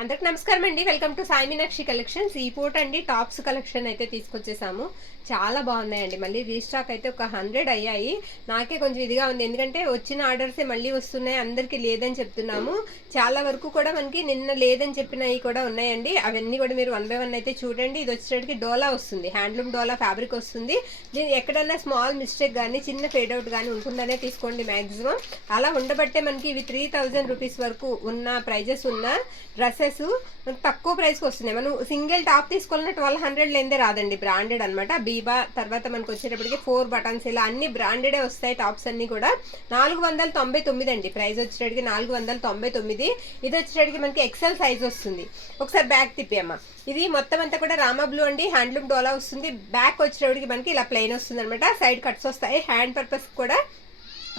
అందరికి నమస్కారం అండి. Welcome to Sai Meenakshi collections. ఈ పూట అండి టాప్స్ కలెక్షన్ అయితే తీసుకొచ్చేసాము. చాలా బాగున్నాయండి. మళ్ళీ రీస్టాక్ అయితే ఒక 100 అయ్యాయి. నాకే కొంచెం ఇదిగా ఉంది, ఎందుకంటే వచ్చిన ఆర్డర్సే మళ్ళీ వస్తున్నాయి, అందరికీ లేదని చెప్తున్నాము. చాలా వరకు కూడా మనకి నిన్న లేదని చెప్పినవి కూడా ఉన్నాయండి. అవన్నీ కూడా మీరు 1 by 1 అయితే చూడండి. ఇది వచ్చేటికి డోలా వస్తుంది, హ్యాండ్లూమ్ డోలా ఫ్యాబ్రిక్ వస్తుంది. దీని ఎక్కడన్నా స్మాల్ మిస్టేక్ కానీ చిన్న ఫేడ్ అవుట్ కానీ ఉంటుందనే తీసుకోండి మ్యాక్సిమం. అలా ఉండబట్టే మనకి ఇవి 3000 రూపీస్ వరకు ఉన్న ప్రైజెస్ ఉన్న డ్రెస్సెస్ తక్కువ ప్రైస్కి వస్తున్నాయి. మనం సింగిల్ టాప్ తీసుకోవాలన్నా 1200 లేదే రాదండి, బ్రాండెడ్ అనమాట. బీబా తర్వాత మనకు వచ్చేటప్పటికి 4 బటన్స్ ఇలా అన్ని బ్రాండెడే వస్తాయి. టాప్స్ అన్ని కూడా 499 అండి ప్రైస్ వచ్చేటప్పటికి 499. ఇది వచ్చేటప్పటికి మనకి ఎక్సెల్ సైజ్ వస్తుంది. ఒకసారి బ్యాక్ తిప్పేమ్మా. ఇది మొత్తం అంతా కూడా రామా బ్లూ అండి, హ్యాండ్లూమ్ డోలా వస్తుంది. బ్యాక్ వచ్చేటప్పటికి మనకి ఇలా ప్లెయిన్ వస్తుంది అనమాట. సైడ్ కట్స్ వస్తాయి. హ్యాండ్ పర్పస్ కూడా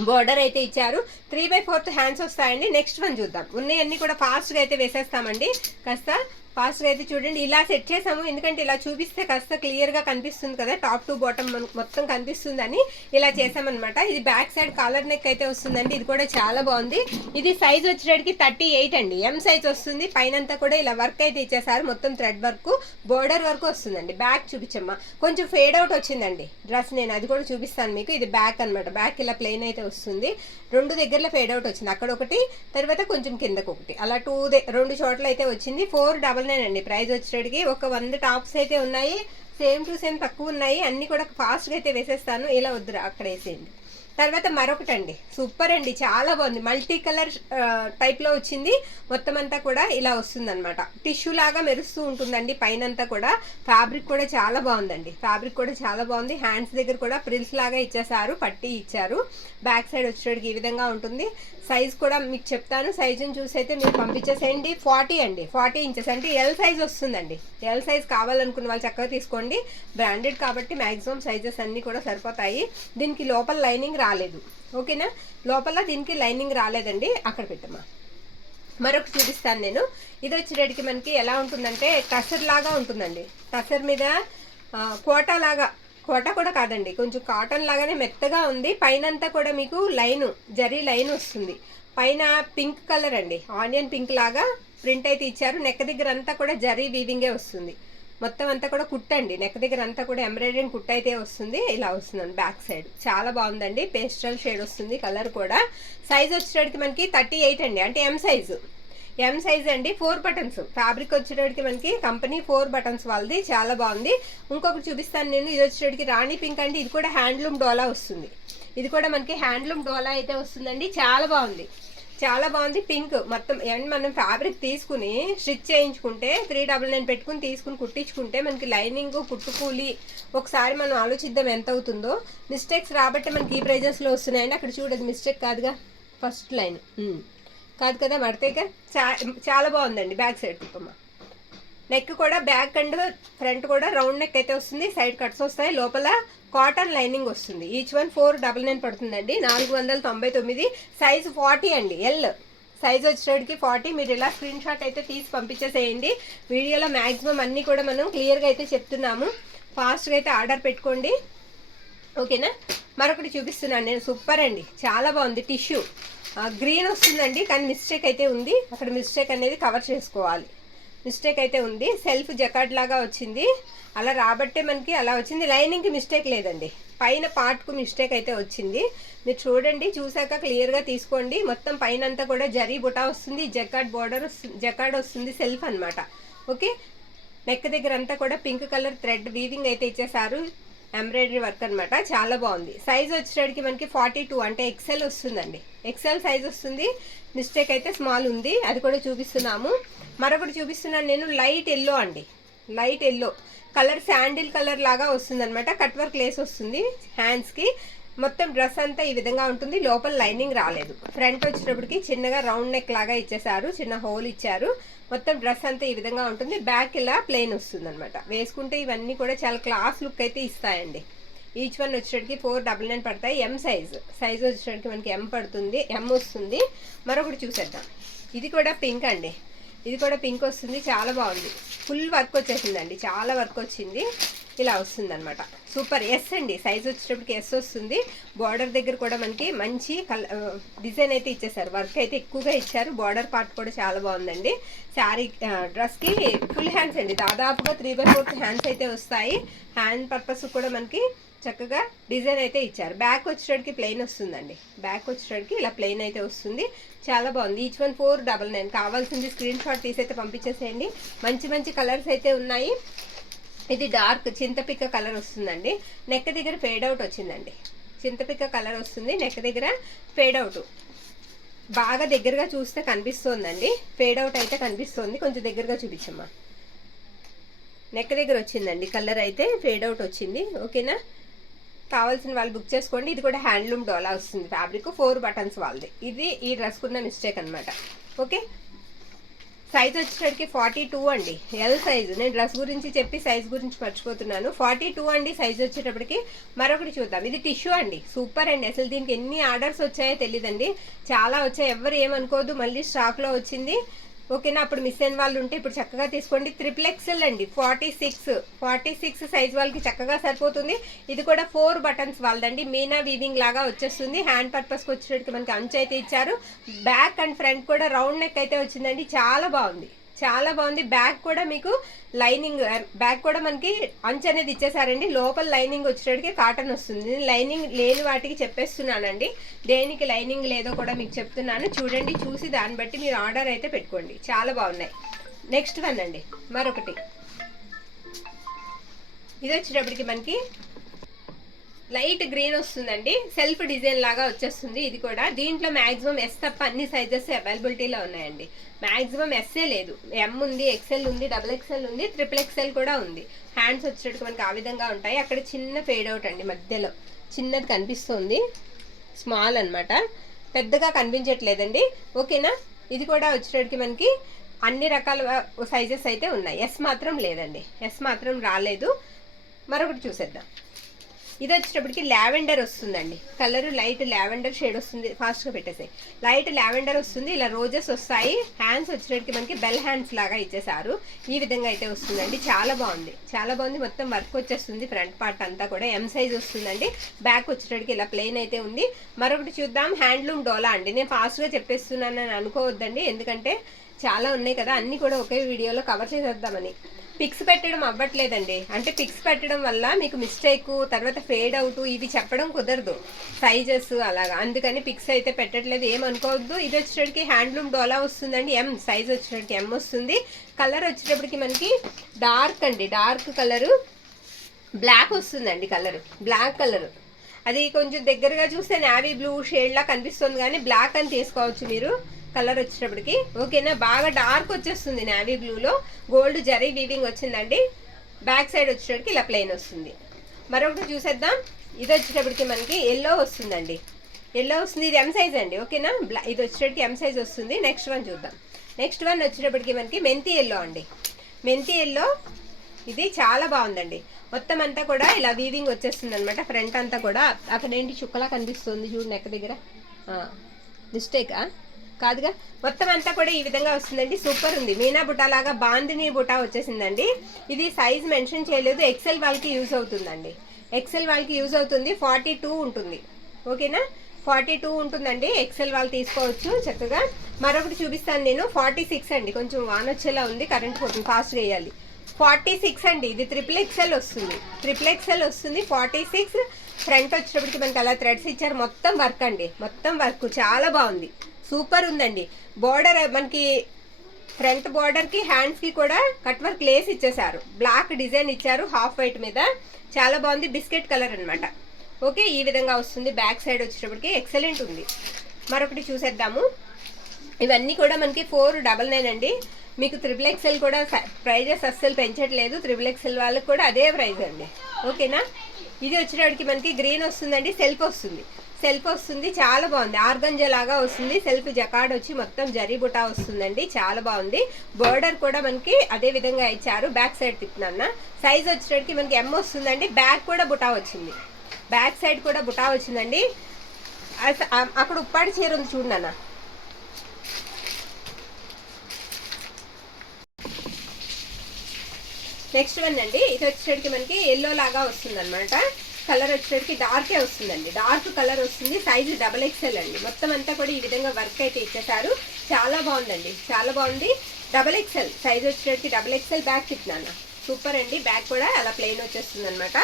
బోర్డర్ అయితే ఇచ్చారు. 3/4 హ్యాండ్స్ వస్తాయండి. నెక్స్ట్ వన్ చూద్దాం. ఉన్నాయన్నీ కూడా ఫాస్ట్గా అయితే వేసేస్తామండి. కాస్త ఫాస్ట్గా అయితే చూడండి. ఇలా సెట్ చేసాము, ఎందుకంటే ఇలా చూపిస్తే కాస్త క్లియర్గా కనిపిస్తుంది కదా, టాప్ టు బాటమ్ మొత్తం కనిపిస్తుందని ఇలా చేసామన్నమాట. ఇది బ్యాక్ సైడ్ కాలర్ నెక్ అయితే వస్తుందండి. ఇది కూడా చాలా బాగుంది. ఇది సైజ్ వచ్చేటికి 38 అండి, ఎం సైజ్ వస్తుంది. పైనంతా కూడా ఇలా వర్క్ అయితే ఇచ్చేసారు, మొత్తం థ్రెడ్ వర్క్, బోర్డర్ వర్క్ వస్తుందండి. బ్యాక్ చూపించమ్మా. కొంచెం ఫేడ్ అవుట్ వచ్చిందండి డ్రెస్, నేను అది కూడా చూపిస్తాను మీకు. ఇది బ్యాక్ అనమాట. బ్యాక్ ఇలా ప్లెయిన్ అయితే వస్తుంది. 2 దగ్గరలో ఫేడ్ అవుట్ వచ్చింది, అక్కడ ఒకటి, తర్వాత కొంచెం కిందకు ఒకటి, అలా 2 చోట్ల అయితే వచ్చింది. 499 అండి ప్రైస్ వచ్చేటికి. ఒక 100 టాప్స్ అయితే ఉన్నాయి, సేమ్ టు సేమ్ తక్కువ ఉన్నాయి. అన్ని కూడా ఫాస్ట్గా అయితే వేసేస్తాను. ఇలా వద్దురా అక్కడ వేసేయండి. తర్వాత మరొకటి అండి, సూపర్ అండి, చాలా బాగుంది. మల్టీ కలర్ టైప్లో వచ్చింది. మొత్తం అంతా కూడా ఇలా వస్తుంది అనమాట. టిష్యూ లాగా మెరుస్తూ ఉంటుందండి పైనంతా కూడా. ఫ్యాబ్రిక్ కూడా చాలా బాగుందండి, ఫ్యాబ్రిక్ కూడా చాలా బాగుంది. హ్యాండ్స్ దగ్గర కూడా ప్రిల్స్ లాగా ఇచ్చేసారు, పట్టి ఇచ్చారు. బ్యాక్ సైడ్ వచ్చేటికి ఈ విధంగా ఉంటుంది. సైజ్ కూడా మీకు చెప్తాను, సైజుని చూసి అయితే మీరు పంపించేసేయండి. 40 అండి, 40 ఇంచెస్ అంటే ఎల్ సైజ్ వస్తుందండి. ఎల్ సైజ్ కావాలనుకున్న వాళ్ళు చక్కగా తీసుకోండి. బ్రాండెడ్ కాబట్టి మ్యాక్సిమం సైజెస్ అన్నీ కూడా సరిపోతాయి. దీనికి లోపల లైనింగ్ రాలేదు, ఓకేనా? లోపల దీనికి లైనింగ్ రాలేదండి. అక్కడ పెట్టమ్మా. మరొకటి చూపిస్తాను నేను. ఇది వచ్చేటికి మనకి ఎలా ఉంటుందంటే టసర్ లాగా ఉంటుందండి. టసర్ మీద కోటా లాగా, కోట కూడా కాదండి, కొంచెం కాటన్ లాగానే మెత్తగా ఉంది. పైనంతా కూడా మీకు లైన్, జరీ లైన్ వస్తుంది. పైన పింక్ కలర్ అండి, ఆనియన్ పింక్ లాగా ప్రింట్ అయితే ఇచ్చారు. నెక్ దగ్గర అంతా కూడా జరీ వీవింగే వస్తుంది. మొత్తం అంతా కూడా కుట్టండి, నెక్ దగ్గర అంతా కూడా ఎంబ్రాయిడరీ కుట్ట అయితే వస్తుంది. ఇలా వస్తుందండి బ్యాక్ సైడ్. చాలా బాగుందండి, పేస్టల్ షేడ్ వస్తుంది కలర్ కూడా. సైజ్ వచ్చేటికి మనకి 38 అండి, అంటే ఎం సైజు. ఎం సైజ్ అండి. 4 బటన్స్ ఫ్యాబ్రిక్ వచ్చేటికి మనకి కంపెనీ 4 బటన్స్ వాళ్ళది. చాలా బాగుంది. ఇంకొకటి చూపిస్తాను నేను. ఇది వచ్చేటికి రాణి పింక్ అండి. ఇది కూడా హ్యాండ్లూమ్ డోలా వస్తుంది. ఇది కూడా మనకి హ్యాండ్లూమ్ డోలా అయితే వస్తుందండి. చాలా బాగుంది, చాలా బాగుంది. పింక్ మొత్తం. అండ్ మనం ఫ్యాబ్రిక్ తీసుకుని స్టిచ్ చేయించుకుంటే 399 పెట్టుకుని తీసుకుని కుట్టించుకుంటే మనకి లైనింగ్, కుట్టుకూలి ఒకసారి మనం ఆలోచిద్దాం ఎంత అవుతుందో. మిస్టేక్స్ రాబట్టే మనకి ఈ ప్రైజెస్లో వస్తున్నాయండి. అక్కడ చూడదు, మిస్టేక్ కాదుగా, ఫస్ట్ లైన్ కాదు కదా, మడతేగా. చాలా బాగుందండి. బ్యాక్ సైడ్ తిప్పమ్మా. నెక్ కూడా బ్యాక్ అండ్ ఫ్రంట్ కూడా రౌండ్ నెక్ అయితే వస్తుంది. సైడ్ కట్స్ వస్తాయి. లోపల కాటన్ లైనింగ్ వస్తుంది. ఈచ్ వన్ 499 పడుతుందండి, 499. సైజు 40 అండి, ఎల్ సైజ్ వచ్చేటికి 40. మీరు ఇలా స్క్రీన్ షాట్ అయితే తీసి పంపించేసేయండి. వీడియోలో మ్యాక్సిమం అన్నీ కూడా మనం క్లియర్గా అయితే చెప్తున్నాము. ఫాస్ట్గా అయితే ఆర్డర్ పెట్టుకోండి, ఓకేనా? మరొకటి చూపిస్తున్నాను నేను. సూపర్ అండి, చాలా బాగుంది. టిష్యూ గ్రీన్ వస్తుందండి, కానీ మిస్టేక్ అయితే ఉంది. అక్కడ మిస్టేక్ అనేది కవర్ చేసుకోవాలి. మిస్టేక్ అయితే ఉంది. సెల్ఫ్ జకార్డ్ లాగా వచ్చింది. అలా రాబట్టే మనకి అలా వచ్చింది. లైనింగ్కి మిస్టేక్ లేదండి, పైన పార్ట్కు మిస్టేక్ అయితే వచ్చింది. మీరు చూడండి, చూసాక క్లియర్గా తీసుకోండి. మొత్తం పైన అంతా కూడా జరీ బుటా వస్తుంది, జకార్డ్ బోర్డర్, జకార్డ్ వస్తుంది, సెల్ఫ్ అనమాట. ఓకే. నెక్ దగ్గర అంతా కూడా పింక్ కలర్ థ్రెడ్ వీవింగ్ అయితే ఇచ్చేసారు, ఎంబ్రాయిడరీ వర్క్ అనమాట. చాలా బాగుంది. సైజ్ వచ్చేటికి మనకి 42 అంటే ఎక్సెల్ వస్తుందండి. ఎక్సెల్ సైజ్ వస్తుంది. మిస్టేక్ అయితే స్మాల్ ఉంది, అది కూడా చూపిస్తున్నాము. మరొకటి చూపిస్తున్నాను నేను. లైట్ ఎల్లో అండి, light yellow colour, sandal colour లాగా వస్తుంది అనమాట. కట్ వర్క్ లేస్ వస్తుంది హ్యాండ్స్కి. మొత్తం డ్రెస్ అంతా ఈ విధంగా ఉంటుంది. లోపల లైనింగ్ రాలేదు. ఫ్రంట్ వచ్చేటప్పటికి చిన్నగా రౌండ్ నెక్ లాగా ఇచ్చేసారు, చిన్న హోల్ ఇచ్చారు. మొత్తం డ్రెస్ అంతా ఈ విధంగా ఉంటుంది. బ్యాక్ ఇలా ప్లెయిన్ వస్తుంది అనమాట. వేసుకుంటే ఇవన్నీ కూడా చాలా క్లాస్ లుక్ అయితే ఇస్తాయండి. ఈచ్ వన్ వచ్చేటికి 499 పడతాయి. M size. సైజ్ వచ్చేటికి మనకి ఎం పడుతుంది, ఎం వస్తుంది. మరొకటి చూసేద్దాం. ఇది కూడా పింక్ అండి, ఇది కూడా పింక్ వస్తుంది. చాలా బాగుంది. ఫుల్ వర్క్ వచ్చేసిందండి, చాలా వర్క్ వచ్చింది. ఇలా వస్తుంది అనమాట. సూపర్. ఎస్ అండి, సైజ్ వచ్చేటప్పటికి ఎస్ వస్తుంది. బార్డర్ దగ్గర కూడా మనకి మంచి డిజైన్ అయితే ఇచ్చేసారు, వర్క్ అయితే ఎక్కువగా ఇచ్చారు. బార్డర్ పార్ట్ కూడా చాలా బాగుందండి. శారీ డ్రెస్కి ఫుల్ హ్యాండ్స్ అండి, దాదాపుగా 3/4 హ్యాండ్స్ అయితే వస్తాయి. హ్యాండ్ పర్పస్ కూడా మనకి చక్కగా డిజైన్ అయితే ఇచ్చారు. బ్యాక్ వచ్చేటప్పటికి ప్లెయిన్ వస్తుందండి, బ్యాక్ వచ్చేటప్పటికి ఇలా ప్లెయిన్ అయితే వస్తుంది. చాలా బాగుంది. Each one 499. కావాల్సింది స్క్రీన్ షాట్ తీసి అయితే పంపించేసేయండి. మంచి మంచి కలర్స్ అయితే ఉన్నాయి. ఇది డార్క్ చింతపిక్క కలర్ వస్తుందండి. నెక్ దగ్గర ఫేడ్ అవుట్ వచ్చిందండి, చింతపిక్క కలర్ వస్తుంది. నెక్ దగ్గర ఫేడ్ అవుట్ బాగా దగ్గరగా చూస్తే కనిపిస్తోందండి. ఫేడ్ అవుట్ అయితే కనిపిస్తుంది, కొంచెం దగ్గరగా చూపించమ్మా. నెక్ దగ్గర వచ్చిందండి కలర్ అయితే ఫేడ్ అవుట్ వచ్చింది. ఓకేనా, కావాల్సిన వాళ్ళు బుక్ చేసుకోండి. ఇది కూడా హ్యాండ్లూమ్ డోలా వస్తుంది, ఫ్యాబ్రిక్ 4 బటన్స్ వాళ్ళది. ఇది ఈ డ్రెస్కున్న మిస్టేక్ అనమాట. ఓకే, సైజ్ వచ్చేసరికి 42 అండి, ఎల్ సైజు. నేను డ్రెస్ గురించి చెప్పి సైజ్ గురించి మర్చిపోతున్నాను. 42 అండి సైజ్ వచ్చేటప్పటికి. మరొకటి చూద్దాం. ఇది టిష్యూ అండి, సూపర్ అండి. అసలు దీనికి ఎన్ని ఆర్డర్స్ వచ్చాయో తెలియదండి, చాలా వచ్చాయి. ఎవరు ఏమనుకోదు, మళ్ళీ స్టాక్లో వచ్చింది. ఓకేనా, అప్పుడు మిస్ అయిన వాళ్ళు ఉంటే ఇప్పుడు చక్కగా తీసుకోండి. XXL అండి, 46 సైజ్ వాళ్ళకి చక్కగా సరిపోతుంది. ఇది కూడా 4 బటన్స్ వాళ్ళదండి, మీనా వీవింగ్ లాగా వచ్చేస్తుంది. హ్యాండ్ పర్పస్కి వచ్చేటట్టు మనకి అంచు అయితే ఇచ్చారు. బ్యాక్ అండ్ ఫ్రంట్ కూడా రౌండ్ నెక్ అయితే వచ్చిందండి, చాలా బాగుంది, చాలా బాగుంది. బ్యాక్ కూడా మీకు లైనింగ్, బ్యాక్ కూడా మనకి అంచు అనేది ఇచ్చేసారండి. లోపల లైనింగ్ వచ్చేటప్పటికి కాటన్ వస్తుంది. లైనింగ్ లేని వాటికి చెప్పేస్తున్నానండి, దేనికి లైనింగ్ లేదో కూడా మీకు చెప్తున్నాను. చూడండి, చూసి దాన్ని బట్టి మీరు ఆర్డర్ అయితే పెట్టుకోండి. చాలా బాగున్నాయి. నెక్స్ట్ వన్ అండి, మరొకటి. ఇది వచ్చేటప్పటికి మనకి లైట్ గ్రీన్ వస్తుందండి, సెల్ఫ్ డిజైన్ లాగా వచ్చేస్తుంది. ఇది కూడా దీంట్లో మ్యాక్సిమం ఎస్ తప్ప అన్ని సైజెస్ అవైలబిలిటీలో ఉన్నాయండి. మ్యాక్సిమం ఎస్ఏ లేదు, ఎం ఉంది, XL ఉంది, XXL ఉంది, XXL కూడా ఉంది. హ్యాండ్స్ వచ్చేటట్టు మనకి ఆ విధంగా ఉంటాయి. అక్కడ చిన్న ఫేడ్ అవుట్ అండి, మధ్యలో చిన్నది కనిపిస్తుంది, స్మాల్ అనమాట, పెద్దగా కనిపించట్లేదండి. ఓకేనా, ఇది కూడా వచ్చేటప్పటికి మనకి అన్ని రకాల సైజెస్ అయితే ఉన్నాయి. ఎస్ మాత్రం లేదండి, ఎస్ మాత్రం రాలేదు. మరొకటి చూసేద్దాం. ఇది వచ్చేటప్పటికి లావెండర్ వస్తుందండి, కలర్ లైట్ లావెండర్ షేడ్ వస్తుంది. ఫాస్ట్గా పెట్టేసాయి. లైట్ లావెండర్ వస్తుంది, ఇలా రోజెస్ వస్తాయి. హ్యాండ్స్ వచ్చేటప్పటికి మనకి బెల్ హ్యాండ్స్ లాగా ఇచ్చేసారు. ఈ విధంగా అయితే వస్తుందండి, చాలా బాగుంది, చాలా బాగుంది. మొత్తం వర్క్ వచ్చేస్తుంది, ఫ్రంట్ పార్ట్ అంతా కూడా ఎం సైజ్ వస్తుందండి. బ్యాక్ వచ్చేటప్పటికి ఇలా ప్లెయిన్ అయితే ఉంది. మరొకటి చూద్దాం. హ్యాండ్లూమ్ డోలా అండి. నేను ఫాస్ట్గా చెప్పేస్తున్నానని అనుకోవద్దండి, ఎందుకంటే చాలా ఉన్నాయి కదా, అన్నీ కూడా ఒకే వీడియోలో కవర్ చేసేద్దామని. పిక్స్ పెట్టడం అవ్వట్లేదండి, అంటే పిక్స్ పెట్టడం వల్ల మీకు మిస్టేక్, తర్వాత ఫేడ్ అవుట్, ఇవి చెప్పడం కుదరదు, సైజెస్ అలాగా, అందుకని పిక్స్ అయితే పెట్టట్లేదు, ఏమనుకోవద్దు. ఇది వచ్చేటప్పటికి హ్యాండ్లూమ్ డోలా వస్తుందండి, ఎం సైజ్ వచ్చేటప్పటికి ఎం వస్తుంది. కలర్ వచ్చేటప్పటికి మనకి డార్క్ అండి, డార్క్ కలరు, బ్లాక్ వస్తుందండి. కలర్ బ్లాక్ కలర్, అది కొంచెం దగ్గరగా చూస్తే నావీ బ్లూ షేడ్లా కనిపిస్తుంది, కానీ బ్లాక్ అని తీసుకోవచ్చు మీరు కలర్ వచ్చేటప్పటికి. ఓకేనా, బాగా డార్క్ వచ్చేస్తుంది నావీ బ్లూలో, గోల్డ్ జరీ వీవింగ్ వచ్చిందండి. బ్యాక్ సైడ్ వచ్చేటప్పటికి ఇలా ప్లెయిన్ వస్తుంది. మరొకటి చూసేద్దాం. ఇది వచ్చేటప్పటికి మనకి ఎల్లో వస్తుందండి, ఎల్లో వస్తుంది. ఇది ఎం సైజ్ అండి. ఓకేనా, ఇది వచ్చేటప్పటికి ఎం సైజ్ వస్తుంది. నెక్స్ట్ వన్ చూద్దాం. నెక్స్ట్ వన్ వచ్చేటప్పటికి మనకి మెంతి ఎల్లో అండి, మెంతి ఎల్లో. ఇది చాలా బాగుందండి, మొత్తం అంతా కూడా ఇలా వీవింగ్ వచ్చేస్తుంది అనమాట. ఫ్రంట్ అంతా కూడా అక్కడ ఏంటి చుక్కలా కనిపిస్తుంది చూడు, నెక్ దగ్గర మిస్టేకా కాదుగా, మొత్తం అంతా కూడా ఈ విధంగా వస్తుందండి. సూపర్ ఉంది, మీనా బుటా లాగా బాందిని బుటా వచ్చేసిందండి. ఇది సైజ్ మెన్షన్ చేయలేదు, XL వాళ్ళకి యూజ్ అవుతుందండి, XL వాళ్ళకి యూజ్ అవుతుంది. 42 ఉంటుంది. ఓకేనా, 42 ఉంటుందండి, XL వాళ్ళు తీసుకోవచ్చు చక్కగా. మరొకటి చూపిస్తాను నేను. 46 అండి, కొంచెం వాన వచ్చేలా ఉంది, కరెంట్ పోతుంది, ఫాస్ట్గా వేయాలి. 46 అండి, ఇది XXL వస్తుంది, XXL వస్తుంది. 46 ఫ్రంట్ వచ్చేటప్పటికి మనకి అలా థ్రెడ్స్ ఇచ్చారు, మొత్తం వర్క్ అండి, మొత్తం వర్క్ చాలా బాగుంది, సూపర్ ఉందండి. బార్డర్ మనకి ఫ్రంట్ బార్డర్కి హ్యాండ్స్కి కూడా కట్ వర్క్ లేస్ ఇచ్చేసారు, బ్లాక్ డిజైన్ ఇచ్చారు హాఫ్ వైట్ మీద, చాలా బాగుంది. బిస్కెట్ కలర్ అనమాట. ఓకే, ఈ విధంగా వస్తుంది. బ్యాక్ సైడ్ వచ్చేటప్పటికి ఎక్సలెంట్ ఉంది. మరొకటి చూసేద్దాము. ఇవన్నీ కూడా మనకి 499 అండి. మీకు XXL కూడా ప్రైజెస్ అస్సలు పెంచట్లేదు, XXL వాళ్ళకి కూడా అదే ప్రైజ్ అండి. ఓకేనా, ఇది వచ్చేటప్పటికి మనకి గ్రీన్ వస్తుందండి, సెల్ఫ్ వస్తుంది, సెల్ఫ్ వస్తుంది, చాలా బాగుంది. ఆర్గంజా లాగా వస్తుంది, సెల్ఫ్ జకాడ్ వచ్చి మొత్తం జరీ బుటా వస్తుందండి, చాలా బాగుంది. బోర్డర్ కూడా మనకి అదే విధంగా ఇచ్చారు. బ్యాక్ సైడ్ తిప్పుతున్నా, సైజ్ వచ్చేటప్పటికి మనకి ఎం వస్తుందండి. బ్యాక్ కూడా బుటా వచ్చింది, బ్యాక్ సైడ్ కూడా బుటా వచ్చిందండి. అక్కడ ఉప్పాడి చీర ఉంది చూడన్నా, నెక్స్ట్ వన్ అండి, ఇది వచ్చేటికి మనకి ఎల్లో లాగా వస్తుంది అనమాట. కలర్ వచ్చేటికి డార్కే వస్తుందండి, డార్క్ కలర్ వస్తుంది. సైజు XXL అండి. మొత్తం అంతా కూడా ఈ విధంగా వర్క్ అయితే ఇచ్చేసారు. చాలా బాగుందండి, చాలా బాగుంది. XXL సైజ్ వచ్చేటికి XXL బ్యాక్ తిప్పినాను. సూపర్ అండి. బ్యాక్ కూడా అలా ప్లెయిన్ వచ్చేస్తుంది అనమాట.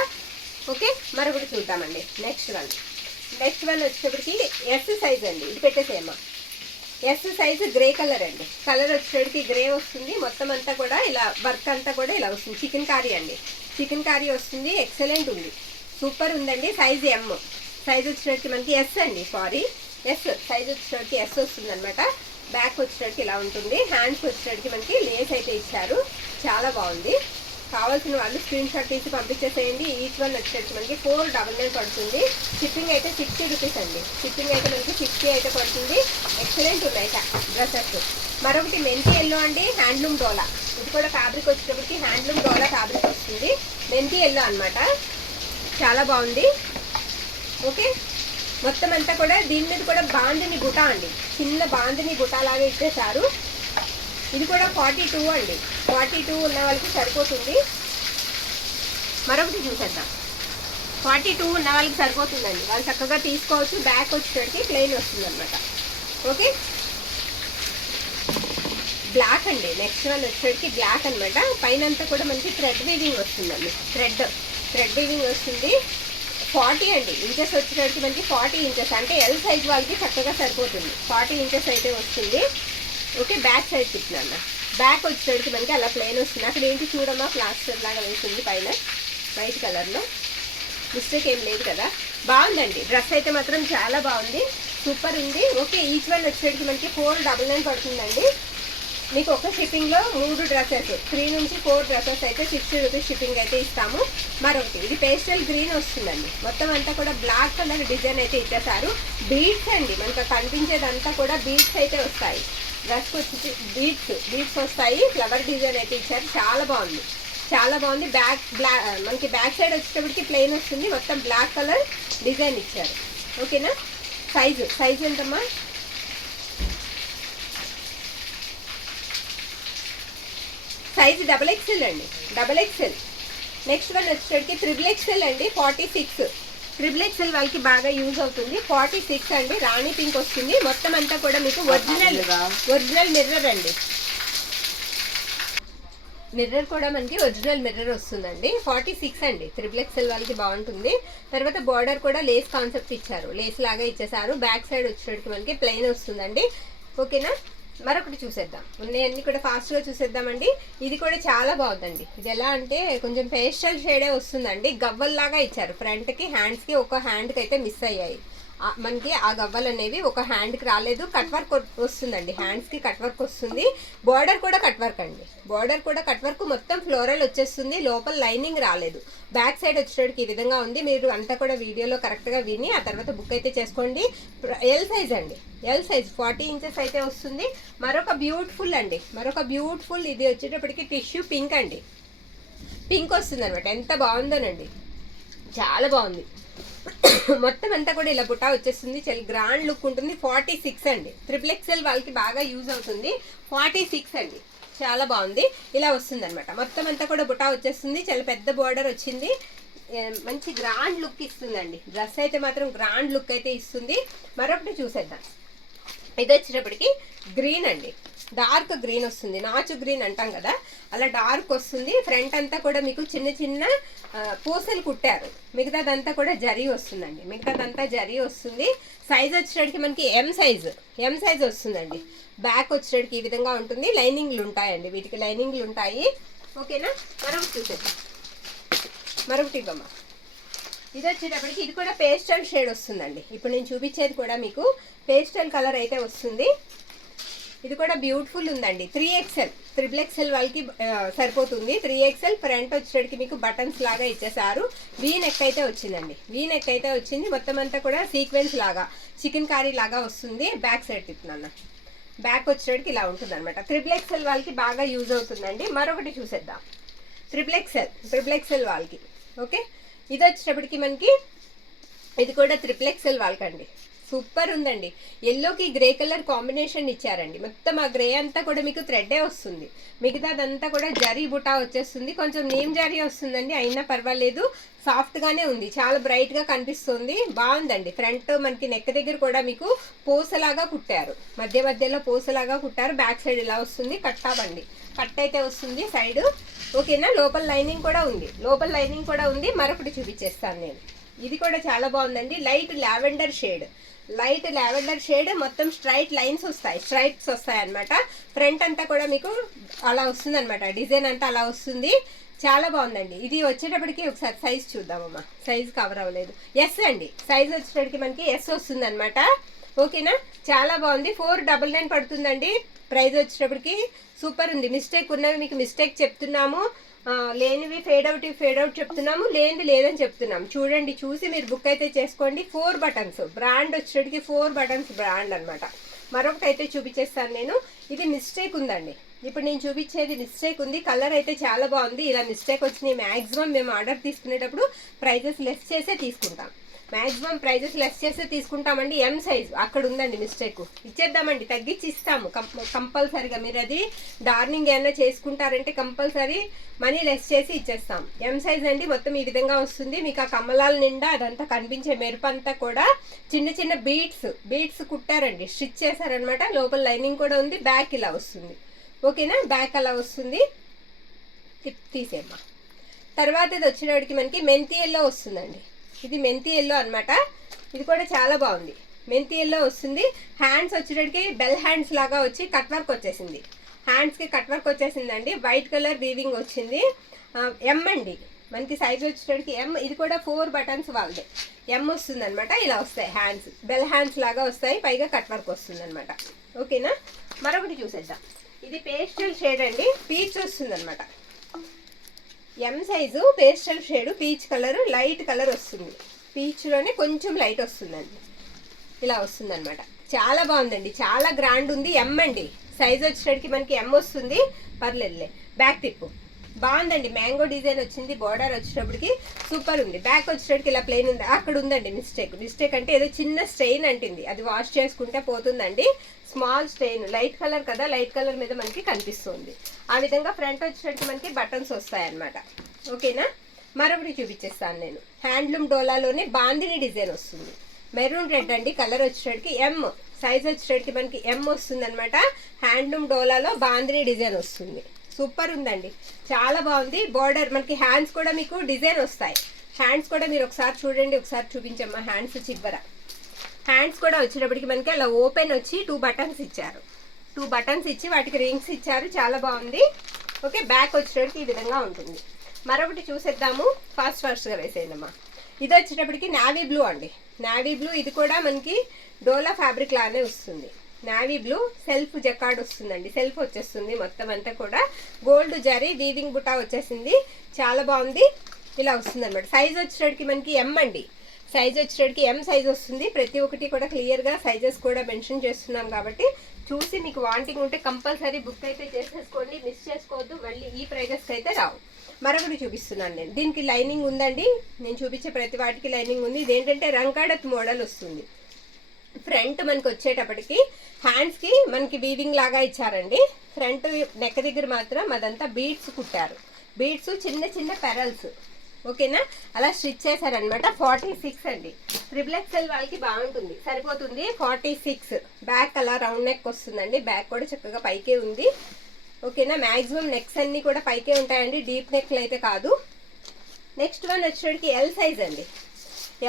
ఓకే, మరొకటి చూద్దామండి. నెక్స్ట్ వన్ వచ్చేటప్పటికి ఎస్ సైజ్ అండి. ఇది పెట్టేసేయమ్మా. ఎస్ సైజు గ్రే కలర్ అండి. కలర్ వచ్చేటికి గ్రే వస్తుంది. మొత్తం అంతా కూడా ఇలా వర్క్ అంతా కూడా ఇలా వస్తుంది. చికెన్ కారీ అండి, చికెన్ కారీ వస్తుంది. ఎక్సలెంట్ ఉంది, సూపర్ ఉందండి. సైజు ఎమ్. సైజ్ వచ్చేటికి మనకి ఎస్ అండి, సారీ ఎస్. సైజ్ వచ్చేటికి ఎస్ వస్తుంది అనమాట. బ్యాక్ వచ్చేటికి ఇలా ఉంటుంది. హ్యాండ్స్ వచ్చేటికి మనకి లేస్ అయితే ఇచ్చారు. చాలా బాగుంది. కావాల్సిన వాళ్ళు స్క్రీన్ షాట్ తీసి పంపించేసేయండి. ఈచ్ వన్ వచ్చేసి మనకి 499 పడుతుంది. షిప్పింగ్ అయితే 60 రూపీస్ అండి. షిప్పింగ్ అయితే మనకి 60 అయితే పడుతుంది. ఎక్సలెంట్ ఉన్నాయి డ్రెస్సెస్. మరొకటి మెంతి ఎల్లో అండి, హ్యాండ్లూమ్ డోలా. ఇది కూడా ఫ్యాబ్రిక్ వచ్చేటప్పటికి హ్యాండ్లూమ్ డోలా ఫ్యాబ్రిక్ వస్తుంది. మెంతి ఎల్లో అనమాట. చాలా బాగుంది. ఓకే, మొత్తం అంతా కూడా దీని మీద కూడా బాందిని బుటా అండి, చిన్న బాందిని బుటా లాగా ఇచ్చేసారు. ఇది కూడా 42 అండి. 42 ఉన్న వాళ్ళకి సరిపోతుంది. మరొకటి చూసేద్దాం. 42 ఉన్న వాళ్ళకి సరిపోతుందండి, వాళ్ళు చక్కగా తీసుకోవచ్చు. బ్యాక్ వచ్చేసరికి ప్లెయిన్ వస్తుంది అనమాట. ఓకే, బ్లాక్ అండి. నెక్స్ట్ వన్ వచ్చేసరికి బ్లాక్ అనమాట. పైన అంతా కూడా మనకి థ్రెడ్ వీవింగ్ వస్తుందండి. థ్రెడ్ వీవింగ్ వస్తుంది. 40 అండి ఇంచెస్ వచ్చేసరికి మనకి 40 ఇంచెస్ అంటే ఎల్ సైజ్ వాళ్ళకి చక్కగా సరిపోతుంది. 40 ఇంచెస్ అయితే వస్తుంది. ఓకే, బ్యాక్ సైడ్ తిప్పినా. బ్యాక్ వచ్చేసరికి మనకి అలా ప్లెయిన్ వస్తుంది. అక్కడ ఏంటి చూడమ్మా, ప్లాస్టర్ లాగా వేసింది పైన వైట్ కలర్లో. మిస్టేక్ ఏం లేదు కదా. బాగుందండి, డ్రెస్ అయితే మాత్రం చాలా బాగుంది, సూపర్ ఉంది. ఓకే, ఈచ్ వన్ వచ్చేసరికి మనకి 499 పడుతుందండి. మీకు ఒక షిప్పింగ్లో 3 డ్రెస్సెస్, 3 నుంచి 4 డ్రెస్సెస్ అయితే 60 రూపీస్ షిప్పింగ్ అయితే ఇస్తాము. మరొకటి ఇది పేస్టల్ గ్రీన్ వస్తుందండి. మొత్తం అంతా కూడా బ్లాక్ కలర్ డిజైన్ అయితే ఇచ్చేసారు. బీడ్స్ అండి, మనకు కనిపించేదంతా కూడా బీడ్స్ అయితే వస్తాయి. డ్రెస్కి వచ్చి బీడ్స్ వస్తాయి. ఫ్లవర్ డిజైన్ అయితే ఇచ్చారు. చాలా బాగుంది, చాలా బాగుంది. మనకి బ్యాక్ సైడ్ వచ్చేటప్పటికి ప్లెయిన్ వస్తుంది. మొత్తం బ్లాక్ కలర్ డిజైన్ ఇచ్చారు. ఓకేనా. సైజు ఎంతమ్మా? సైజు XXL అండి, XXL. నెక్స్ట్ వన్ వచ్చేసరికి XXL అండి, 46. XXL వాళ్ళకి బాగా యూజ్ అవుతుంది. 46 అండి, రాణి పింక్ వస్తుంది. మొత్తం అంతా కూడా మీకు ఒరిజినల్ మిర్రర్ అండి. మిర్రర్ కూడా మనకి ఒరిజినల్ మిర్రర్ వస్తుందండి. 46 అండి, XXL వాళ్ళకి బాగుంటుంది. తర్వాత బార్డర్ కూడా లేస్ కాన్సెప్ట్ ఇచ్చారు, లేస్ లాగా ఇచ్చేసారు. బ్యాక్ సైడ్ వచ్చేటప్పటికి మనకి ప్లెయిన్ వస్తుందండి. ఓకేనా. మరొకటి చూసేద్దాం. ఉన్నాయన్నీ కూడా ఫాస్ట్గా చూసేద్దామండి. ఇది కూడా చాలా బాగుందండి. ఇది ఎలా అంటే కొంచెం పేస్టల్ షేడే వస్తుందండి. గవ్వల్లాగా ఇచ్చారు. ఫ్రంట్కి హ్యాండ్స్కి ఒక హ్యాండ్కి అయితే మిస్ అయ్యాయి మనకి. ఆ గవ్వలు అనేవి ఒక హ్యాండ్కి రాలేదు. కట్ వర్క్ వస్తుందండి, హ్యాండ్స్కి కట్ వర్క్ వస్తుంది. బార్డర్ కూడా కట్ వర్క్ అండి, బార్డర్ కూడా కట్ వర్క్. మొత్తం ఫ్లోరల్ వచ్చేస్తుంది. లోపల లైనింగ్ రాలేదు. బ్యాక్ సైడ్ వచ్చేటికి ఈ విధంగా ఉంది. మీరు అంతా కూడా వీడియోలో కరెక్ట్గా విని ఆ తర్వాత బుక్ అయితే చేసుకోండి. ఎల్ సైజ్ అండి, ఎల్ సైజ్ 40 ఇంచెస్ అయితే వస్తుంది. మరొక బ్యూటిఫుల్ అండి, ఇది వచ్చేటప్పటికి టిష్యూ పింక్ అండి. పింక్ వస్తుంది అనమాట. ఎంత బాగుందోనండి, చాలా బాగుంది. మొత్తం అంతా కూడా ఇలా బుట్టా వచ్చేస్తుంది. చాలా గ్రాండ్ లుక్ ఉంటుంది. 46 అండి, XXL వాళ్ళకి బాగా యూజ్ అవుతుంది. 46 అండి, చాలా బాగుంది. ఇలా వస్తుంది అనమాట. మొత్తం అంతా కూడా బుట్టా వచ్చేస్తుంది. చాలా పెద్ద బార్డర్ వచ్చింది. మంచి గ్రాండ్ లుక్ ఇస్తుందండి. డ్రెస్ అయితే మాత్రం గ్రాండ్ లుక్ అయితే ఇస్తుంది. మరొకటి చూసేద్దాం. ఇది వచ్చేటప్పటికి గ్రీన్ అండి, డార్క్ గ్రీన్ వస్తుంది. నాచు గ్రీన్ అంటాం కదా, అలా డార్క్ వస్తుంది. ఫ్రంట్ అంతా కూడా మీకు చిన్న చిన్న పూసలు కుట్టారు. మిగతాదంతా కూడా జరీ వస్తుందండి, మిగతాదంతా జరీ వస్తుంది. సైజ్ వచ్చేటప్పటికి మనకి ఎం సైజ్ వస్తుందండి. బ్యాక్ వచ్చేటప్పటికి ఈ విధంగా ఉంటుంది. లైనింగ్లు ఉంటాయండి, వీటికి లైనింగ్లు ఉంటాయి. ఓకేనా. మరొకటి చూసేద్దాం. మరొకటి ఇవ్వమ్మా. ఇది వచ్చేటప్పటికి ఇది కూడా పేస్టల్ షేడ్ వస్తుందండి. ఇప్పుడు నేను చూపించేది కూడా మీకు పేస్టల్ కలర్ అయితే వస్తుంది. ఇది కూడా బ్యూటిఫుల్ ఉందండి. 3XL XXL వాళ్ళకి సరిపోతుంది. 3XL ఫ్రంట్ వచ్చేటికి మీకు బటన్స్ లాగా ఇచ్చేసారు. వీ నెక్ అయితే వచ్చిందండి, వీ నెక్ అయితే వచ్చింది. మొత్తం అంతా కూడా సీక్వెన్స్ లాగా చికెన్ కారీ లాగా వస్తుంది. బ్యాక్ సైడ్ తిప్పుతున్నా. బ్యాక్ వచ్చేటికి ఇలా ఉంటుంది అనమాట. XXL వాళ్ళకి బాగా యూజ్ అవుతుందండి. మరొకటి చూసేద్దాం. XXL వాళ్ళకి. ఓకే, ఇది వచ్చేటప్పటికి మనకి ఇది కూడా XXL వాళ్ళకండి. సూపర్ ఉందండి. ఎల్లోకి గ్రే కలర్ కాంబినేషన్ ఇచ్చారండి. మొత్తం ఆ గ్రే అంతా కూడా మీకు థ్రెడ్డే వస్తుంది, మిగతాదంతా కూడా జరీ బుటా వచ్చేస్తుంది. కొంచెం నేమ్ జరీ వస్తుందండి, అయినా పర్వాలేదు, సాఫ్ట్ గానే ఉంది, చాలా బ్రైట్ గా కనిపిస్తుంది, బాగుందండి. ఫ్రంట్ మనకి నెక్ దగ్గర కూడా మీకు పూసలాగా కుట్టారు, మధ్య మధ్యలో పూసలాగా కుట్టారు. బ్యాక్ సైడ్ ఇలా వస్తుంది, కట్టాబండి కట్ అయితే వస్తుంది సైడ్. ఓకేనా, లోపల లైనింగ్ కూడా ఉంది, లోపల లైనింగ్ కూడా ఉంది. మరొకటి చూపించేస్తాను నేను. ఇది కూడా చాలా బాగుందండి. Light lavender shade, light lavender shade, మొత్తం స్ట్రైట్ లైన్స్ వస్తాయి, స్ట్రైట్స్ వస్తాయి అనమాట. ఫ్రంట్ అంతా కూడా మీకు అలా వస్తుంది అనమాట, డిజైన్ అంతా అలా వస్తుంది. చాలా బాగుందండి. ఇది వచ్చేటప్పటికి ఒకసారి సైజ్ చూద్దామమ్మా, సైజ్ కవర్ అవ్వలేదు. ఎస్ అండి, సైజ్ వచ్చేటప్పటికి మనకి ఎస్ వస్తుంది అనమాట. ఓకేనా, చాలా బాగుంది. 499 పడుతుందండి. ప్రైస్ వచ్చేటప్పటికి సూపర్ ఉంది. మిస్టేక్ ఉన్నవి మీకు మిస్టేక్ చెప్తున్నాము, లేనివి ఫేడ్ అవుట్ చెప్తున్నాము, లేనిది లేదని చెప్తున్నాము. చూడండి, చూసి మీరు బుక్ అయితే చేసుకోండి. 4 బటన్స్ బ్రాండ్ వచ్చేటికి 4 బటన్స్ బ్రాండ్ అనమాట. మరొకటి అయితే చూపించేస్తాను నేను. ఇది మిస్టేక్ ఉందండి, ఇప్పుడు నేను చూపించేది మిస్టేక్ ఉంది. కలర్ అయితే చాలా బాగుంది. ఇలా మిస్టేక్ వచ్చినాయి మ్యాక్సిమం మేము ఆర్డర్ తీసుకునేటప్పుడు ప్రైజెస్ లెస్ చేసే తీసుకుంటాం, మ్యాక్సిమం ప్రైజెస్ లెస్ చేస్తే తీసుకుంటామండి. ఎం సైజు అక్కడ ఉందండి మిస్టేక్, ఇచ్చేద్దామండి, తగ్గించి ఇస్తాము కంపల్సరీగా. మీరు అది డార్నింగ్ ఏమైనా చేసుకుంటారంటే కంపల్సరీ మనీ లెస్ చేసి ఇచ్చేస్తాం. ఎం సైజ్ అండి, మొత్తం ఈ విధంగా వస్తుంది. మీకు ఆ కమ్మలాల నిండా అదంతా కనిపించే మెరుపు అంతా కూడా చిన్న చిన్న బీట్స్ కుట్టారండి, స్టిచ్ చేశారనమాట. లోపల లైనింగ్ కూడా ఉంది, బ్యాక్ ఇలా వస్తుంది. ఓకేనా, బ్యాక్ అలా వస్తుంది. తీసేమ్మా. తర్వాత ఇది వచ్చినప్పటికి మనకి మెంతి ఎల్లో వస్తుందండి. ఇది మెంతి ఎల్లో అనమాట. ఇది కూడా చాలా బాగుంది, మెంతి ఎల్లో వస్తుంది. హ్యాండ్స్ వచ్చేటప్పటికి బెల్ హ్యాండ్స్ లాగా వచ్చి కట్ వర్క్ వచ్చేసింది, హ్యాండ్స్కి కట్ వర్క్ వచ్చేసిందండి. వైట్ కలర్ వీవింగ్ వచ్చింది. ఎం అండి మనకి సైజ్ వచ్చేటప్పటికి ఎం. ఇది కూడా 4 బటన్స్ వాళ్ళదే, ఎం వస్తుంది అనమాట. ఇలా వస్తాయి హ్యాండ్స్, బెల్ హ్యాండ్స్ లాగా వస్తాయి, పైగా కట్ వర్క్ వస్తుంది అనమాట. ఓకేనా, మరొకటి చూసేద్దాం. ఇది పేస్టల్ షేడ్ అండి, పీచ్ వస్తుంది అనమాట. M size pastel shade, peach colour, light colour వస్తుంది. పీచ్లోనే కొంచెం లైట్ వస్తుందండి, ఇలా వస్తుంది అనమాట. చాలా బాగుందండి, చాలా గ్రాండ్ ఉంది. ఎం అండి, సైజ్ వచ్చేటప్పటికి మనకి ఎం వస్తుంది, పర్లేదులే. బ్యాక్ టిప్ బాగుందండి, మ్యాంగో డిజైన్ వచ్చింది. బార్డర్ వచ్చేటప్పటికి సూపర్ ఉంది. బ్యాక్ వచ్చేటప్పటికి ఇలా ప్లెయిన్ ఉంది. అక్కడ ఉందండి మిస్టేక్ అంటే ఏదో చిన్న స్ట్రెయిన్ అంటింది, అది వాష్ చేసుకుంటే పోతుందండి. స్మాల్ స్టెయిన్, లైట్ కలర్ కదా, లైట్ కలర్ మీద మనకి కనిపిస్తుంది. ఆ విధంగా ఫ్రంట్ వచ్చేటట్టు మనకి బటన్స్ వస్తాయి అన్నమాట. ఓకేనా, మరొకటి చూపించేస్తాను నేను. హ్యాండ్లూమ్ డోలాలోనే బాందిని డిజైన్ వస్తుంది, మెరూన్ రెడ్ అండి. కలర్ వచ్చేటట్టుకి ఎం, సైజ్ వచ్చేటట్టుకి మనకి ఎం వస్తుంది అనమాట. హ్యాండ్లూమ్ డోలాలో బాందిని డిజైన్ వస్తుంది, సూపర్ ఉందండి, చాలా బాగుంది. బార్డర్ మనకి హ్యాండ్స్ కూడా మీకు డిజైన్ వస్తాయి. హ్యాండ్స్ కూడా మీరు ఒకసారి చూడండి, ఒకసారి చూపించమ్మా. హ్యాండ్స్ చివర హ్యాండ్స్ కూడా వచ్చేటప్పటికి మనకి అలా ఓపెన్ వచ్చి 2 బటన్స్ ఇచ్చారు, 2 బటన్స్ ఇచ్చి వాటికి రింగ్స్ ఇచ్చారు, చాలా బాగుంది. ఓకే, బ్యాక్ వచ్చేటప్పటికి ఈ విధంగా ఉంటుంది. మరొకటి చూసేద్దాము, ఫాస్ట్గా వేసేయమ్మా. ఇది వచ్చేటప్పటికి నావీ బ్లూ అండి, నావీ బ్లూ. ఇది కూడా మనకి డోలా ఫ్యాబ్రిక్ లానే వస్తుంది. నావీ బ్లూ సెల్ఫ్ జకార్డ్ వస్తుందండి, సెల్ఫ్ వచ్చేస్తుంది మొత్తం అంతా కూడా. గోల్డ్ జరీ వీవింగ్ బుటా వచ్చేసింది, చాలా బాగుంది. ఇలా వస్తుంది అనమాట. సైజ్ వచ్చేటప్పటికి మనకి ఎం అండి, సైజ్ వచ్చేటప్పటికి ఎం సైజ్ వస్తుంది. ప్రతి ఒక్కటి కూడా క్లియర్గా సైజెస్ కూడా మెన్షన్ చేస్తున్నాం కాబట్టి చూసి మీకు వాంటింగ్ ఉంటే కంపల్సరీ బుక్ అయితే చేసేసుకోండి, మిస్ చేసుకోవద్దు. మళ్ళీ ఈ ప్రైజెస్కి అయితే రావు. మరొకటి చూపిస్తున్నాను నేను. దీనికి లైనింగ్ ఉందండి, నేను చూపించే ప్రతి వాటికి లైనింగ్ ఉంది. ఇదేంటంటే రంకాడత్ మోడల్ వస్తుంది. ఫ్రంట్ మనకి వచ్చేటప్పటికి హ్యాండ్స్కి మనకి వీవింగ్ లాగా ఇచ్చారండి. ఫ్రంట్ నెక్ దగ్గర మాత్రం అదంతా బీడ్స్ కుట్టారు, బీడ్స్ చిన్న చిన్న పెరల్స్. ఓకేనా, అలా స్టిచ్ చేశారనమాట. 46 అండి, XXL వాళ్ళకి బాగుంటుంది, సరిపోతుంది. 46 బ్యాక్ అలా రౌండ్ నెక్ వస్తుందండి. బ్యాక్ కూడా చక్కగా పైకే ఉంది. ఓకేనా, మ్యాక్సిమం నెక్స్ అన్నీ కూడా పైకే ఉంటాయండి, డీప్ నెక్లు అయితే కాదు. నెక్స్ట్ వన్ వచ్చేటికి ఎల్ సైజ్ అండి,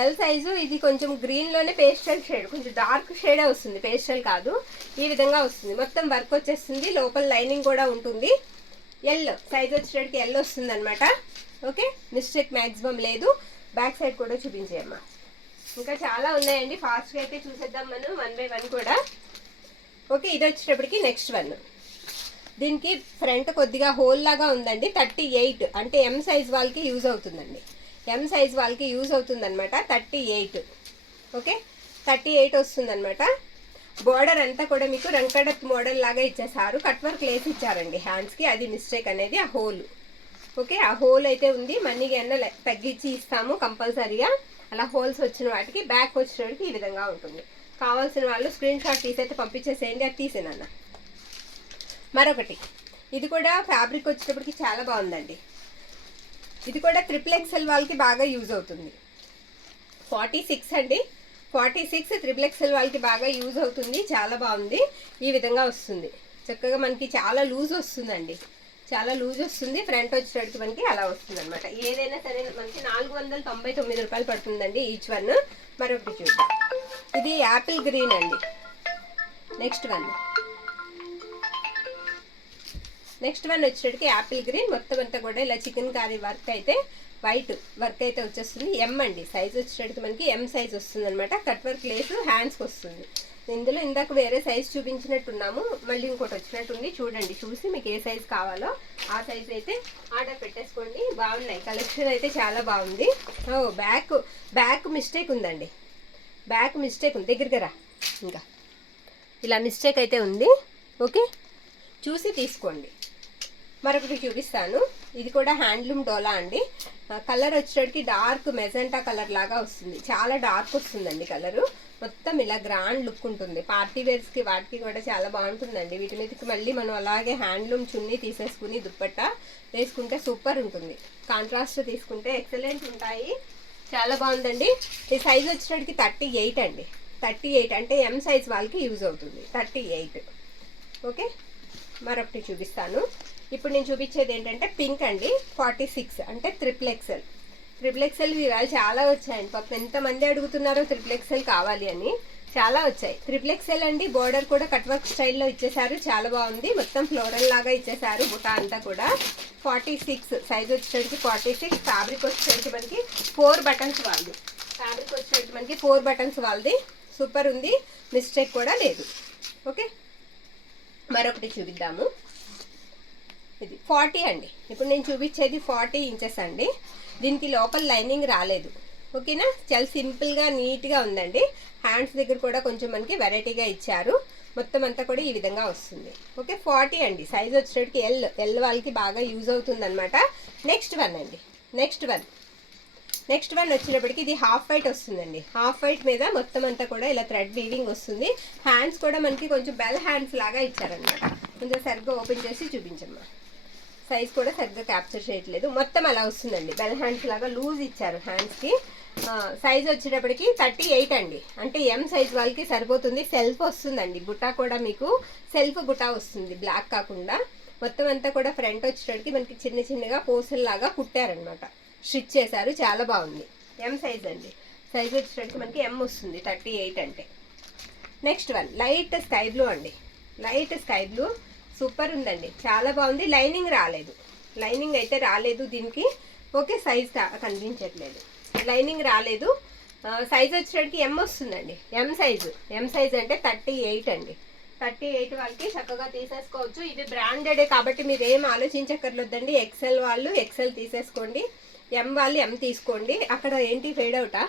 ఎల్ సైజు. ఇది కొంచెం గ్రీన్లోనే పేస్టల్ షేడ్, కొంచెం డార్క్ షేడే వస్తుంది, పేస్టల్ కాదు. ఈ విధంగా వస్తుంది, మొత్తం వర్క్ వచ్చేస్తుంది, లోపల లైనింగ్ కూడా ఉంటుంది. ఎల్ సైజ్ వచ్చేటికి ఎల్ వస్తుంది అనమాట. ఓకే, మిస్టేక్ మ్యాక్సిమం లేదు. బ్యాక్ సైడ్ కూడా చూపించేయమ్మా. ఇంకా చాలా ఉన్నాయండి, ఫాస్ట్గా అయితే చూసేద్దాం మనం 1 by 1 కూడా. ఓకే, ఇది వచ్చేటప్పటికి నెక్స్ట్ వన్. దీనికి ఫ్రంట్ కొద్దిగా హోల్ లాగా ఉందండి. 38 అంటే ఎం సైజ్ వాళ్ళకి యూజ్ అవుతుందండి, ఎం సైజ్ వాళ్ళకి యూజ్ అవుతుంది అనమాట. 38 ఓకే, 38 వస్తుందన్నమాట. బార్డర్ అంతా కూడా మీకు రంకడత్ మోడల్ లాగా ఇచ్చేసారు, కట్ వర్క్ లేసి ఇచ్చారండి హ్యాండ్స్కి. అది మిస్టేక్ అనేది, ఆ హోల్. ఓకే, ఆ హోల్ అయితే ఉంది, మనీకి అన్న తగ్గించి ఇస్తాము కంపల్సరీగా. అలా హోల్స్ వచ్చిన వాటికి బ్యాక్ వచ్చేటికి ఈ విధంగా ఉంటుంది. కావాల్సిన వాళ్ళు స్క్రీన్ షాట్ తీసైతే పంపించేసేయండి. అది తీసేనన్న. మరొకటి, ఇది కూడా ఫ్యాబ్రిక్ వచ్చేటప్పటికి చాలా బాగుందండి. ఇది కూడా XXL వాళ్ళకి బాగా యూజ్ అవుతుంది. 46 అండి, 46 XXL వాళ్ళకి బాగా యూజ్ అవుతుంది. చాలా బాగుంది. ఈ విధంగా వస్తుంది. చక్కగా మనకి చాలా లూజ్ వస్తుందండి, చాలా లూజ్ వస్తుంది. ఫ్రంట్ వచ్చేటప్పటికి మనకి అలా వస్తుంది అనమాట. ఏదైనా సరే మనకి 499 రూపాయలు పడుతుందండి ఈచ్ వన్. మరొకటి చూద్దాం. ఇది యాపిల్ గ్రీన్ అండి. నెక్స్ట్ వన్ వచ్చేటప్పటికి యాపిల్ గ్రీన్. మొత్తం అంతా కూడా ఇలా చికెన్ కర్రీ వర్క్ అయితే, వైట్ వర్క్ అయితే వచ్చేస్తుంది. ఎం అండి సైజ్ వచ్చేటప్పటికి మనకి ఎం సైజ్ వస్తుంది అనమాట. కట్ వర్క్ లేసు హ్యాండ్స్కి వస్తుంది. ఇందులో ఇందాక వేరే సైజ్ చూపించినట్టున్నాము, మళ్ళీ ఇంకోటి వచ్చినట్టుంది. చూడండి, చూసి మీకు ఏ సైజ్ కావాలో ఆ సైజ్ అయితే ఆర్డర్ పెట్టేసుకోండి. బాగున్నాయి, కలెక్షన్ అయితే చాలా బాగుంది. బ్యాక్ మిస్టేక్ ఉందండి, బ్యాక్ మిస్టేక్ ఉంది. దగ్గరికి రా, ఇంకా ఇలా మిస్టేక్ అయితే ఉంది. ఓకే, చూసి తీసుకోండి. మరొకటి చూపిస్తాను. ఇది కూడా హ్యాండ్లూమ్ డోలా అండి. కలర్ వచ్చేటప్పటికి డార్క్ మెజెంటా కలర్ లాగా వస్తుంది. చాలా డార్క్ వస్తుందండి కలరు. మొత్తం ఇలా గ్రాండ్ లుక్ ఉంటుంది. పార్టీ వేర్స్కి వాటికి కూడా చాలా బాగుంటుందండి. వీటి మీదకి మళ్ళీ మనం అలాగే హ్యాండ్లూమ్ చున్నీ తీసేసుకుని దుప్పట్టా వేసుకుంటే సూపర్ ఉంటుంది. కాంట్రాస్ట్ తీసుకుంటే ఎక్సలెంట్ ఉంటాయి. చాలా బాగుందండి. ఈ సైజ్ వచ్చేటప్పటికి 38 అండి. 38 అంటే ఎం సైజ్ వాళ్ళకి యూజ్ అవుతుంది. 38. ఓకే, మరొకటి చూపిస్తాను. ఇప్పుడు నేను చూపించేది ఏంటంటే పింక్ అండి. 46 అంటే XXL ఇవాళ చాలా వచ్చాయండి. పాపం ఎంతమంది అడుగుతున్నారో XXL కావాలి అని. చాలా వచ్చాయి. XXL అండి. బోర్డర్ కూడా కట్ వర్క్ స్టైల్లో ఇచ్చేసారు. చాలా బాగుంది. మొత్తం ఫ్లోరల్ లాగా ఇచ్చేసారు బుటా అంతా కూడా. 46 సైజ్ వచ్చేసరికి 46. ఫ్యాబ్రిక్ వచ్చేసరికి మనకి 4 బటన్స్ వాళ్ళది. మనకి 4 బటన్స్ వాళ్ళది. సూపర్ ఉంది, మిస్టేక్ కూడా లేదు. ఓకే, మరొకటి చూపిద్దాము. ఇది 40 అండి. ఇప్పుడు నేను చూపించేది 40 ఇంచెస్ అండి. దీనికి లోపల లైనింగ్ రాలేదు. ఓకేనా, చాలా సింపుల్గా నీట్గా ఉందండి. హ్యాండ్స్ దగ్గర కూడా కొంచెం మనకి వెరైటీగా ఇచ్చారు. మొత్తం అంతా కూడా ఈ విధంగా వస్తుంది. ఓకే, 40 అండి. సైజ్ వచ్చేటప్పటికి ఎల్ వాళ్ళకి బాగా యూజ్ అవుతుంది అనమాట. నెక్స్ట్ వన్ వచ్చేటప్పటికి ఇది హాఫ్ వైట్ వస్తుందండి. హాఫ్ వైట్ మీద మొత్తం అంతా కూడా ఇలా థ్రెడ్ వీవింగ్ వస్తుంది. హ్యాండ్స్ కూడా మనకి కొంచెం బెల్ హ్యాండ్స్ లాగా ఇచ్చారనమాట. కొంచెం సరిగ్గా ఓపెన్ చేసి చూపించమ్మా. సైజ్ కూడా సరిగ్గా క్యాప్చర్ చేయట్లేదు. మొత్తం అలా వస్తుందండి. బెల్ హ్యాండ్స్ లాగా లూజ్ ఇచ్చారు హ్యాండ్స్కి. సైజ్ వచ్చేటప్పటికి 38 అండి. అంటే ఎం సైజ్ వాళ్ళకి సరిపోతుంది. సెల్ఫ్ వస్తుందండి. బుటా కూడా మీకు సెల్ఫ్ బుటా వస్తుంది, బ్లాక్ కాకుండా. మొత్తం అంతా కూడా ఫ్రంట్ వచ్చేటప్పటికి మనకి చిన్నగా పోసల్లాగా కుట్టారనమాట. స్టిచ్ చేశారు. చాలా బాగుంది. ఎం సైజ్ అండి. సైజ్ వచ్చేటప్పటికి మనకి ఎం వస్తుంది 38 అంటే. Next one light sky blue అండి. లైట్ స్కై బ్లూ సూపర్ ఉందండి. చాలా బాగుంది. లైనింగ్ అయితే రాలేదు దీనికి. ఓకే, సైజ్ కనిపించట్లేదు, లైనింగ్ రాలేదు. సైజ్ వచ్చేటప్పటికి ఎం వస్తుందండి. ఎం సైజ్ అంటే 38 అండి. 38 వాళ్ళకి చక్కగా తీసేసుకోవచ్చు. ఇవి బ్రాండెడే కాబట్టి మీరు ఏం ఆలోచించక్కర్లేదండి. ఎక్సెల్ వాళ్ళు ఎక్సెల్ తీసేసుకోండి, ఎం వాళ్ళు ఎం తీసుకోండి. అక్కడ ఏంటి ఫేడ్ అవుటా,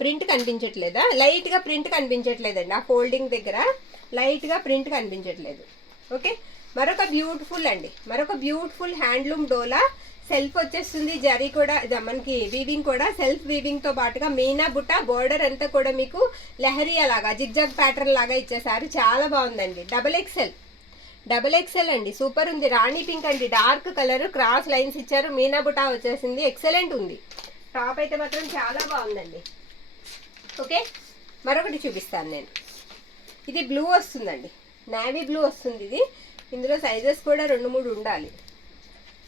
ప్రింట్ కనిపించట్లేదా? లైట్గా ప్రింట్ కనిపించట్లేదండి. ఆ ఫోల్డింగ్ దగ్గర లైట్గా ప్రింట్ కనిపించట్లేదు. ఓకే, మరొక బ్యూటిఫుల్ హ్యాండ్లూమ్ డోలా. సెల్ఫ్ వచ్చేస్తుంది. జరీ కూడా మనకి వీవింగ్ కూడా సెల్ఫ్ వీవింగ్తో పాటుగా మీనా బుట్ట. బోర్డర్ అంతా కూడా మీకు లెహరియా లాగా జిగ్జాగ్ ప్యాటర్న్ లాగా ఇచ్చేసారు. చాలా బాగుందండి. డబల్ ఎక్సెల్ అండి. సూపర్ ఉంది. రాణి పింక్ అండి. డార్క్ కలర్, క్రాస్ లైన్స్ ఇచ్చారు. మీనా బుటా వచ్చేసింది. ఎక్సలెంట్ ఉంది. టాప్ అయితే మాత్రం చాలా బాగుందండి. ఓకే, మరొకటి చూపిస్తాను నేను. ఇది బ్లూ వస్తుందండి. నేవీ బ్లూ వస్తుంది ఇది. ఇందులో సైజెస్ కూడా 2-3 ఉండాలి.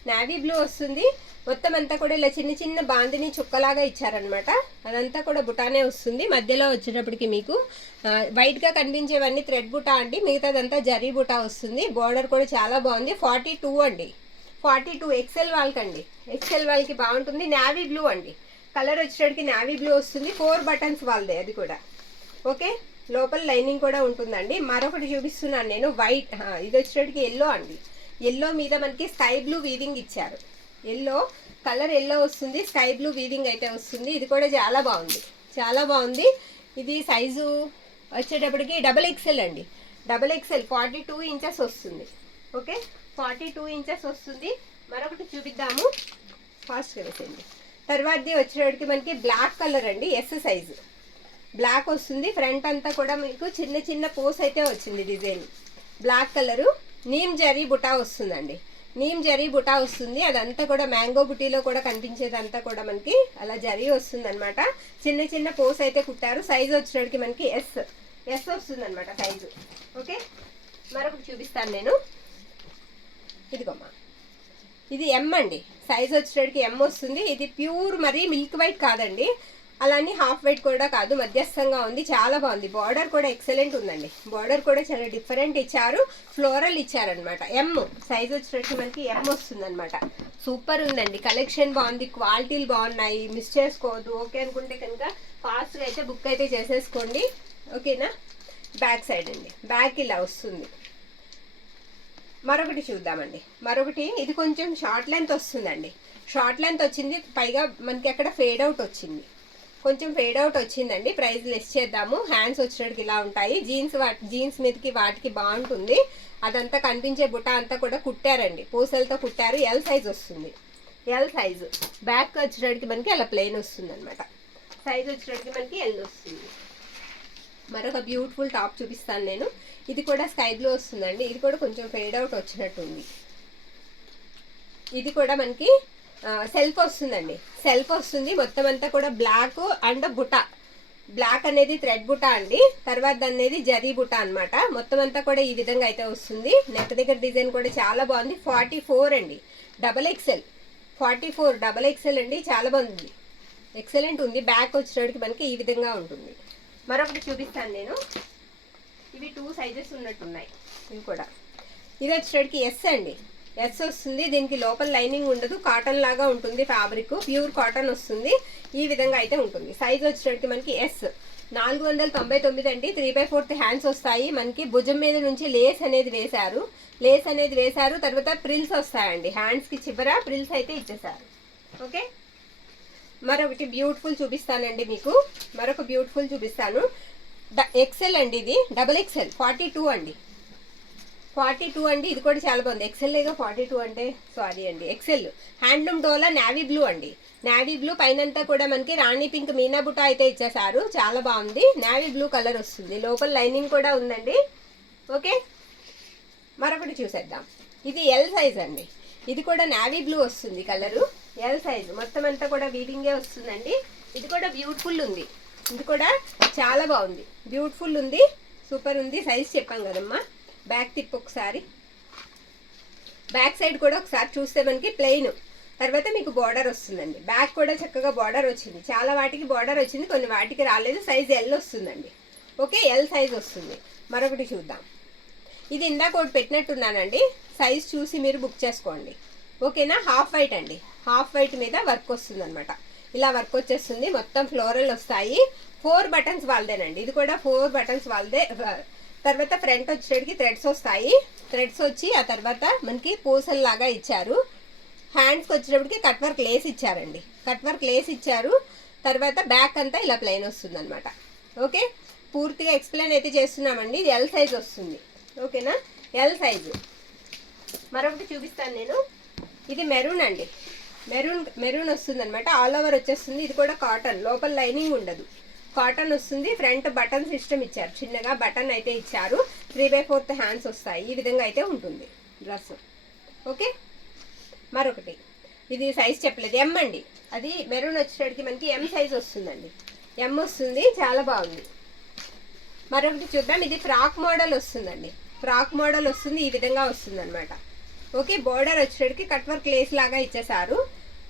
నేవీ బ్లూ వస్తుంది. మొత్తం అంతా కూడా ఇలా చిన్న బాందిని చుక్కలాగా ఇచ్చారనమాట. అదంతా కూడా బుటానే వస్తుంది. మధ్యలో వచ్చేటప్పటికి మీకు వైట్గా కనిపించేవన్నీ థ్రెడ్ బుటా అండి. మిగతాదంతా జరీ బుటా వస్తుంది. బోర్డర్ కూడా చాలా బాగుంది. 42 అండి. 42 ఎక్సెల్ వాళ్ళకండి. ఎక్సెల్ వాళ్ళకి బాగుంటుంది. నేవీ బ్లూ అండి. కలర్ వచ్చేటప్పటికి నేవీ బ్లూ వస్తుంది. 4 బటన్స్ వాళ్ళదే అది కూడా. ఓకే, లోపల లైనింగ్ కూడా ఉంటుందండి. మరొకటి చూపిస్తున్నాను నేను. వైట్, ఇది వచ్చేటప్పటికి ఎల్లో అండి. ఎల్లో మీద మనకి స్కై బ్లూ వీవింగ్ ఇచ్చారు. కలర్ ఎల్లో వస్తుంది. స్కై బ్లూ వీవింగ్ అయితే వస్తుంది. ఇది కూడా చాలా బాగుంది. ఇది సైజు వచ్చేటప్పటికి డబల్ ఎక్సెల్ అండి. డబల్ ఎక్సెల్ 42 ఇంచెస్ వస్తుంది. ఓకే, 42 ఇంచెస్ వస్తుంది. మరొకటి చూపిద్దాము, ఫాస్ట్గా వేసేయండి. తర్వాతది వచ్చేటప్పటికి మనకి బ్లాక్ కలర్ అండి. S size. బ్లాక్ వస్తుంది. ఫ్రంట్ అంతా కూడా మీకు చిన్న చిన్న పోస్ అయితే వచ్చింది design. Black colour neem zari buta వస్తుందండి. నీమ్ జరీ బుటా వస్తుంది. అదంతా కూడా మ్యాంగో బుటీలో కూడా కనిపించేదంతా కూడా మనకి అలా జరీ వస్తుంది అనమాట. చిన్న చిన్న పోస్ అయితే కుట్టారు. సైజు వచ్చేటికి మనకి ఎస్ వస్తుంది అనమాట సైజు. ఓకే, మరొకటి చూపిస్తాను నేను. ఇదిగోమ్మా, ఇది ఎం అండి. సైజ్ వచ్చేటికి ఎం వస్తుంది. ఇది ప్యూర్ మరి మిల్క్ వైట్ కాదండి, అలానే హాఫ్ వైట్ కూడా కాదు, మధ్యస్థంగా ఉంది. చాలా బాగుంది. బార్డర్ కూడా ఎక్సలెంట్ ఉందండి. బార్డర్ కూడా చాలా డిఫరెంట్ ఇచ్చారు. ఫ్లోరల్ ఇచ్చారనమాట. ఎం సైజ్ వచ్చేటికి మనకి ఎం వస్తుంది అనమాట. సూపర్ ఉందండి. కలెక్షన్ బాగుంది, క్వాలిటీలు బాగున్నాయి, మిస్ చేసుకోవద్దు. ఓకే అనుకుంటే కనుక ఫాస్ట్గా అయితే బుక్ అయితే చేసేసుకోండి. ఓకేనా. బ్యాక్ సైడ్ అండి, బ్యాక్ ఇలా వస్తుంది. మరొకటి చూద్దామండి. మరొకటి ఇది కొంచెం షార్ట్ లెంత్ వస్తుందండి. షార్ట్ లెంత్ వచ్చింది, పైగా మనకి అక్కడ ఫేడ్ అవుట్ వచ్చింది. కొంచెం ఫేడ్ అవుట్ వచ్చిందండి. ప్రైస్ లెస్ చేద్దాము. హ్యాండ్స్ వచ్చేటికి ఇలా ఉంటాయి. జీన్స్ మీదకి వాటికి బాగుంటుంది. అదంతా కనిపించే బుట్ట అంతా కూడా కుట్టారండి, పూసలతో కుట్టారు. ఎల్ సైజ్ వస్తుంది. L size. బ్యాక్ వచ్చేటికి మనకి అలా ప్లెయిన్ వస్తుంది అనమాట. సైజ్ వచ్చేటికి మనకి ఎల్ వస్తుంది. మరొక బ్యూటిఫుల్ టాప్ చూపిస్తాను నేను. ఇది కూడా స్కై బ్లూ వస్తుందండి. ఇది కూడా కొంచెం ఫేడ్ అవుట్ వచ్చినట్టుంది. ఇది కూడా మనకి సెల్ఫ్ వస్తుందండి. సెల్ఫ్ వస్తుంది. మొత్తం అంతా కూడా బ్లాక్ అండ్ బుట్ట. బ్లాక్ అనేది థ్రెడ్ బుట్ట అండి. తర్వాత అనేది జరీ బుట్ట అనమాట. మొత్తం అంతా కూడా ఈ విధంగా అయితే వస్తుంది. నెక్ దగ్గర డిజైన్ కూడా చాలా బాగుంది. 44 అండి, XXL. 44 XXL అండి. చాలా బాగుంది, ఎక్సలెంట్ ఉంది. బ్యాక్ వచ్చేటికి మనకి ఈ విధంగా ఉంటుంది. మరొకటి చూపిస్తాను నేను. ఇవి 2 సైజెస్ ఉన్నట్టున్నాయి. ఇవి కూడా ఇది వచ్చేటికి ఎస్ అండి. ఎస్ వస్తుంది. దీనికి లోపల లైనింగ్ ఉండదు, కాటన్ లాగా ఉంటుంది. ఫ్యాబ్రిక్ ప్యూర్ కాటన్ వస్తుంది. ఈ విధంగా అయితే ఉంటుంది. సైజ్ వచ్చేటికి మనకి ఎస్. 499 అండి. 3/4 హ్యాండ్స్ వస్తాయి. మనకి భుజం మీద నుంచి లేస్ అనేది వేశారు. తర్వాత ప్రిల్స్ వస్తాయండి. హ్యాండ్స్కి చివర ప్రిల్స్ అయితే ఇచ్చేసారు. ఓకే, మరొకటి బ్యూటిఫుల్ చూపిస్తానండి మీకు. మరొక బ్యూటిఫుల్ చూపిస్తాను. ఎక్సెల్ అండి. ఇది XXL 42 అండి. 42 అండి. ఇది కూడా చాలా బాగుంది. ఎక్సెల్గా 42 అంటే సారీ అండి, ఎక్సెల్. హ్యాండ్లూమ్ డోలా నావీ బ్లూ అండి. నావీ బ్లూ పైనంతా కూడా మనకి రాణి పింక్ మీనా బుటా అయితే ఇచ్చేసారు. చాలా బాగుంది. నావీ బ్లూ కలర్ వస్తుంది. లోపల లైనింగ్ కూడా ఉందండి. ఓకే, మరొకటి చూసేద్దాం. ఇది ఎల్ సైజ్ అండి. ఇది కూడా నావీ బ్లూ వస్తుంది కలరు. L size. మొత్తం అంతా కూడా వీవింగే వస్తుందండి. ఇది కూడా బ్యూటిఫుల్ ఉంది. ఇది కూడా చాలా బాగుంది, బ్యూటిఫుల్ ఉంది, సూపర్ ఉంది. సైజ్ చెప్పాం కదమ్మా. బ్యాక్ తిప్పు ఒకసారి. బ్యాక్ సైడ్ కూడా ఒకసారి చూస్తే మనకి ప్లెయిన్, తర్వాత మీకు బార్డర్ వస్తుందండి. బ్యాక్ కూడా చక్కగా బార్డర్ వచ్చింది. చాలా వాటికి బార్డర్ వచ్చింది, కొన్ని వాటికి రాలేదు. సైజ్ ఎల్ వస్తుందండి. ఓకే, ఎల్ సైజ్ వస్తుంది. మరొకటి చూద్దాం. ఇది ఇందాక ఒకటి పెట్టినట్టున్నానండి. సైజ్ చూసి మీరు బుక్ చేసుకోండి. ఓకేనా. హాఫ్ వైట్ అండి. హాఫ్ వైట్ మీద వర్క్ వస్తుంది అనమాట. ఇలా వర్క్ వచ్చేస్తుంది. మొత్తం ఫ్లోరల్ వస్తాయి. 4 బటన్స్ వాళ్ళదేనండి. ఇది కూడా 4 బటన్స్ వాళ్ళదే. తర్వాత ఫ్రంట్ వచ్చేటికి థ్రెడ్స్ వస్తాయి. థ్రెడ్స్ వచ్చి ఆ తర్వాత మనకి పూసల్లాగా ఇచ్చారు. హ్యాండ్స్కి వచ్చేటప్పటికి కట్ వర్క్ లేస్ ఇచ్చారండి. కట్ వర్క్ లేస్ ఇచ్చారు. తర్వాత బ్యాక్ అంతా ఇలా ప్లెయిన్ వస్తుంది అనమాట. ఓకే, పూర్తిగా ఎక్స్ప్లెయిన్ అయితే చేస్తున్నామండి. ఇది ఎల్ సైజ్ వస్తుంది. ఓకేనా, ఎల్ సైజు. మరొకటి చూపిస్తాను నేను. ఇది మెరూన్ అండి. మెరూన్ వస్తుంది అనమాట. ఆల్ ఓవర్ వచ్చేస్తుంది. ఇది కూడా కాటన్, లోపల లైనింగ్ ఉండదు, కాటన్ వస్తుంది. ఫ్రంట్ బటన్ సిస్టమ్ ఇచ్చారు. చిన్నగా బటన్ అయితే ఇచ్చారు. 3/4 హ్యాండ్స్ వస్తాయి. ఈ విధంగా అయితే ఉంటుంది డ్రెస్. ఓకే, మరొకటి. ఇది సైజ్ చెప్పలేదు, ఎం అండి. అది మెరూన్ వచ్చేటికి మనకి ఎం సైజ్ వస్తుందండి. ఎం వస్తుంది. చాలా బాగుంది. మరొకటి చూద్దాం. ఇది ఫ్రాక్ మోడల్ వస్తుందండి. ఫ్రాక్ మోడల్ వస్తుంది. ఈ విధంగా వస్తుంది అనమాట. ఓకే, బోర్డర్ వచ్చేటికి కట్ వర్క్ లేస్ లాగా ఇచ్చేసారు.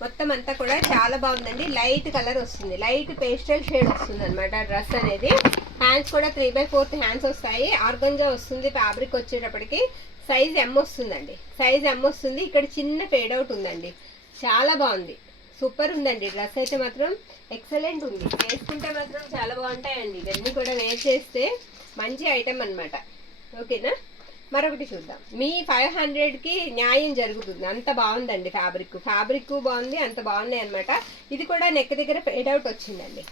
మొత్తం అంతా కూడా చాలా బాగుందండి. లైట్ కలర్ వస్తుంది, లైట్ పేస్టల్ షేడ్ వస్తుంది అనమాట డ్రెస్ అనేది. హ్యాండ్స్ కూడా 3/4 హ్యాండ్స్ వస్తాయి. ఆర్గంజా వస్తుంది ఫ్యాబ్రిక్ వచ్చేటప్పటికి. సైజ్ ఎం వస్తుందండి. సైజ్ ఎం వస్తుంది. ఇక్కడ చిన్న ఫేడ్ అవుట్ ఉందండి. చాలా బాగుంది, సూపర్ ఉందండి. డ్రెస్ అయితే మాత్రం ఎక్సలెంట్ ఉంది. వేసుకుంటే మాత్రం చాలా బాగుంటాయండి. ఇవన్నీ కూడా వేర్ చేస్తే మంచి ఐటమ్ అనమాట. ఓకేనా, మరొకటి చూద్దాం. మీ 500కి న్యాయం జరుగుతుంది. అంత బాగుందండి. ఫ్యాబ్రిక్ బాగుంది, అంత బాగున్నాయి అనమాట. ఇది కూడా నెక్ దగ్గర ఫేడ్ అవుట్ వచ్చిందండి.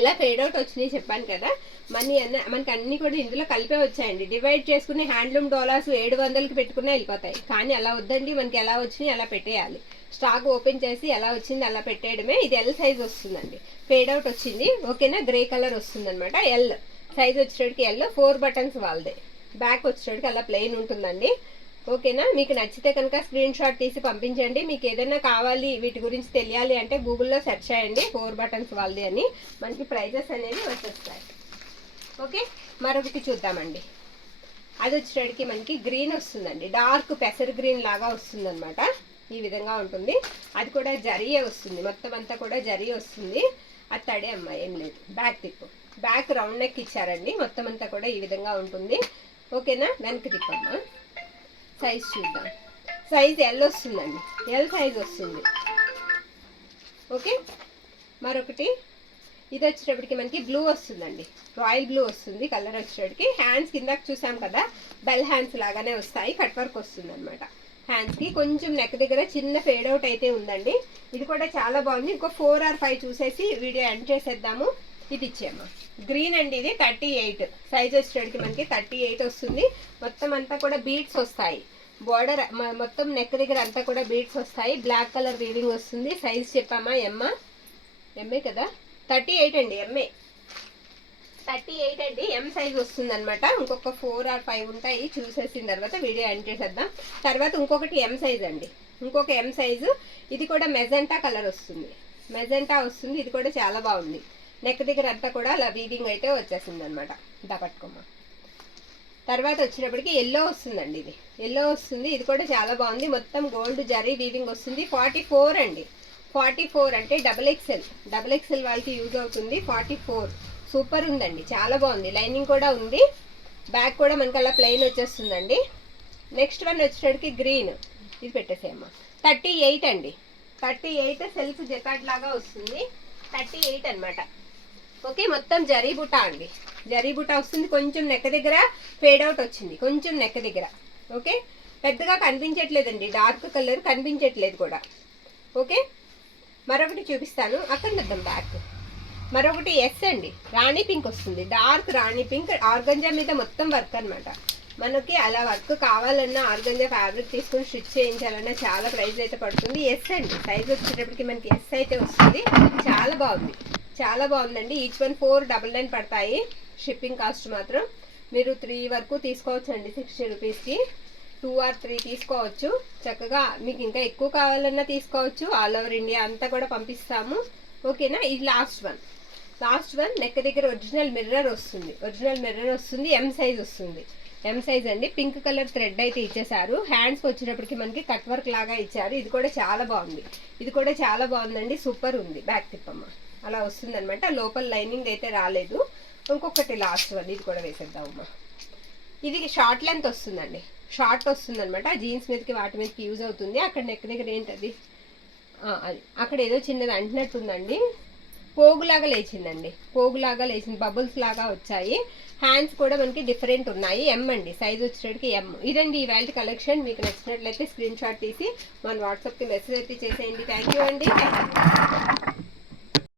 ఇలా ఫేడ్ అవుట్ వచ్చినాయి చెప్పాను కదా. మనకి అన్ని కూడా ఇందులో కలిపే వచ్చాయండి. డివైడ్ చేసుకుని హ్యాండ్లూమ్ డోలాస్ 700కి పెట్టుకునే వెళ్ళిపోతాయి. కానీ అలా వద్దండి, మనకి ఎలా వచ్చినాయి అలా పెట్టేయాలి. స్టాక్ ఓపెన్ చేసి ఎలా వచ్చింది అలా పెట్టేయడమే. ఇది ఎల్ సైజ్ వస్తుందండి, ఫేడ్ అవుట్ వచ్చింది ఓకేనా. గ్రే కలర్ వస్తుంది అనమాట. ఎల్ సైజ్ వచ్చేటికి ఎల్, 4 బటన్స్ వాళ్ళదే. బ్యాక్ వచ్చేటికి అలా ప్లెయిన్ ఉంటుందండి ఓకేనా. మీకు నచ్చితే కనుక స్క్రీన్ షాట్ తీసి పంపించండి. మీకు ఏదైనా కావాలి వీటి గురించి తెలియాలి అంటే గూగుల్లో సెర్చ్ చేయండి 4 బటన్స్ వాళ్ళది అని, మనకి ప్రైజెస్ అనేవి వచ్చేస్తాయి ఓకే. మరొకటి చూద్దామండి. అది వచ్చేటికి మనకి గ్రీన్ వస్తుందండి, డార్క్ పెసర్ గ్రీన్ లాగా వస్తుందన్నమాట. ఈ విధంగా ఉంటుంది. అది కూడా జరీయే వస్తుంది, మొత్తం అంతా కూడా జరీ వస్తుంది. అది తడే అమ్మ ఏం లేదు. బ్యాక్ తిప్పు, బ్యాక్ రౌండ్ నెక్ ఇచ్చారండి. మొత్తం అంతా కూడా ఈ విధంగా ఉంటుంది ఓకేనా. వెనక్కి తిప్పమ్మా. సైజ్ చూద్దాం. సైజ్ ఎల్ వస్తుందండి, ఎల్ సైజ్ వస్తుంది ఓకే. మరొకటి ఇది వచ్చేటప్పటికి మనకి బ్లూ వస్తుందండి, రాయల్ బ్లూ వస్తుంది కలర్ వచ్చేటప్పటికి. హ్యాండ్స్ కిందకి చూసాం కదా, బెల్ హ్యాండ్స్ లాగానే వస్తాయి. కట్ వర్క్ వస్తుంది అనమాట హ్యాండ్స్కి. కొంచెం నెక్ దగ్గర చిన్న ఫేడ్ అవుట్ అయితే ఉందండి. ఇది కూడా చాలా బాగుంది. ఇంకో 4 or 5 చూసేసి వీడియో ఎండ్ చేసేద్దాము. ఇది ఇచ్చేమ్మా. గ్రీన్ అండి, ఇది 38 సైజ్ వచ్చేటికి మనకి 38 వస్తుంది. మొత్తం అంతా కూడా బీడ్స్ వస్తాయి. బోర్డర్ మొత్తం నెక్ దగ్గర అంతా కూడా బీడ్స్ వస్తాయి. బ్లాక్ కలర్ వీవింగ్ వస్తుంది. సైజ్ చెప్పామా ఎంఏ కదా. 38 అండి, ఎంఏ 38 అండి, ఎం సైజ్ వస్తుంది అనమాట. ఇంకొక 4 or 5 ఉంటాయి, చూసేసిన తర్వాత వీడియో ఎండ్ చేసేద్దాం. తర్వాత ఇంకొకటి ఎం సైజ్ అండి, ఇంకొక ఎం సైజు. ఇది కూడా మెజెంటా కలర్ వస్తుంది, మెజెంటా వస్తుంది. ఇది కూడా చాలా బాగుంది. నెక్ దగ్గర అంతా కూడా అలా వీవింగ్ అయితే వచ్చేసింది అనమాట. పట్టుకోమ్మా. తర్వాత వచ్చేటప్పటికి ఎల్లో వస్తుందండి, ఇది ఎల్లో వస్తుంది. ఇది కూడా చాలా బాగుంది. మొత్తం గోల్డ్ జరీ వీవింగ్ వస్తుంది. 44 అండి, 44 అంటే డబుల్ ఎక్సెల్ వాళ్ళకి యూజ్ అవుతుంది. 44 సూపర్ ఉందండి, చాలా బాగుంది. లైనింగ్ కూడా ఉంది. బ్యాక్ కూడా మనకి అలా ప్లెయిన్ వచ్చేస్తుందండి. నెక్స్ట్ వన్ వచ్చేటప్పటికి గ్రీన్, ఇది పెట్టేసేయమ్మా. 38 అండి, 38 సెల్ఫ్ జకాట్ లాగా వస్తుంది. 38 అనమాట ఓకే. మొత్తం జరీ బుట్ట అండి, జరీ బుట్ట వస్తుంది. కొంచెం నెక్ దగ్గర ఫేడ్ అవుట్ వచ్చింది, కొంచెం నెక్ దగ్గర ఓకే. పెద్దగా కనిపించట్లేదండి, డార్క్ కలర్ కనిపించట్లేదు కూడా ఓకే. మరొకటి చూపిస్తాను, అక్కడ వద్దాం బ్యాక్. మరొకటి ఎస్ అండి, రాణి పింక్ వస్తుంది. డార్క్ రాణి పింక్, ఆర్గంజా మీద మొత్తం వర్క్ అనమాట. మనకి అలా వర్క్ కావాలన్నా ఆర్గంజా ఫ్యాబ్రిక్ తీసుకుని స్టిచ్ చేయించాలన్నా చాలా ప్రైస్ అయితే పడుతుంది. ఎస్ అండి, సైజ్ వచ్చేటప్పటికి మనకి ఎస్ అయితే వస్తుంది. చాలా బాగుంది, చాలా బాగుందండి. ఈచ్ వన్ 499 పడతాయి. షిప్పింగ్ కాస్ట్ మాత్రం మీరు 3 వరకు తీసుకోవచ్చు అండి. 60 రూపీస్కి 2 or 3 తీసుకోవచ్చు చక్కగా. మీకు ఇంకా ఎక్కువ కావాలన్నా తీసుకోవచ్చు. ఆల్ ఓవర్ ఇండియా అంతా కూడా పంపిస్తాము ఓకేనా. ఇది లాస్ట్ వన్ నెక్ దగ్గర ఒరిజినల్ మిర్రర్ వస్తుంది. ఎం సైజ్ వస్తుంది, ఎం సైజ్ అండి. పింక్ కలర్ థ్రెడ్ అయితే ఇచ్చేసారు. హ్యాండ్స్కి వచ్చేటప్పటికి మనకి కట్ వర్క్ లాగా ఇచ్చారు. ఇది కూడా చాలా బాగుంది, ఇది కూడా చాలా బాగుందండి. సూపర్ ఉంది. బ్యాక్ తిప్పమ్మ, అలా వస్తుంది అనమాట. లోపల లైనింగ్ అయితే రాలేదు. ఇంకొకటి లాస్ట్ వన్, ఇది కూడా వేసేద్దామమ్మా. ఇది షార్ట్ లెంత్ వస్తుందండి, షార్ట్ వస్తుంది అనమాట. జీన్స్ మీదకి వాటి మీదకి యూజ్ అవుతుంది. అక్కడ నెక్ దగ్గర ఏంటది, అది అక్కడ ఏదో చిన్నది అంటున్నట్టుందండి. పోగులాగా లేచిందండి, బబుల్స్ లాగా వచ్చాయి. హ్యాండ్స్ కూడా మనకి డిఫరెంట్ ఉన్నాయి. ఎం అండి, సైజ్ వచ్చేటికి ఎం. ఇదండి ఇవాళ కలెక్షన్. మీకు నచ్చినట్లయితే స్క్రీన్ షాట్ తీసి మన వాట్సాప్కి మెసేజ్ అయితే చేసేయండి. థ్యాంక్ యూ అండి.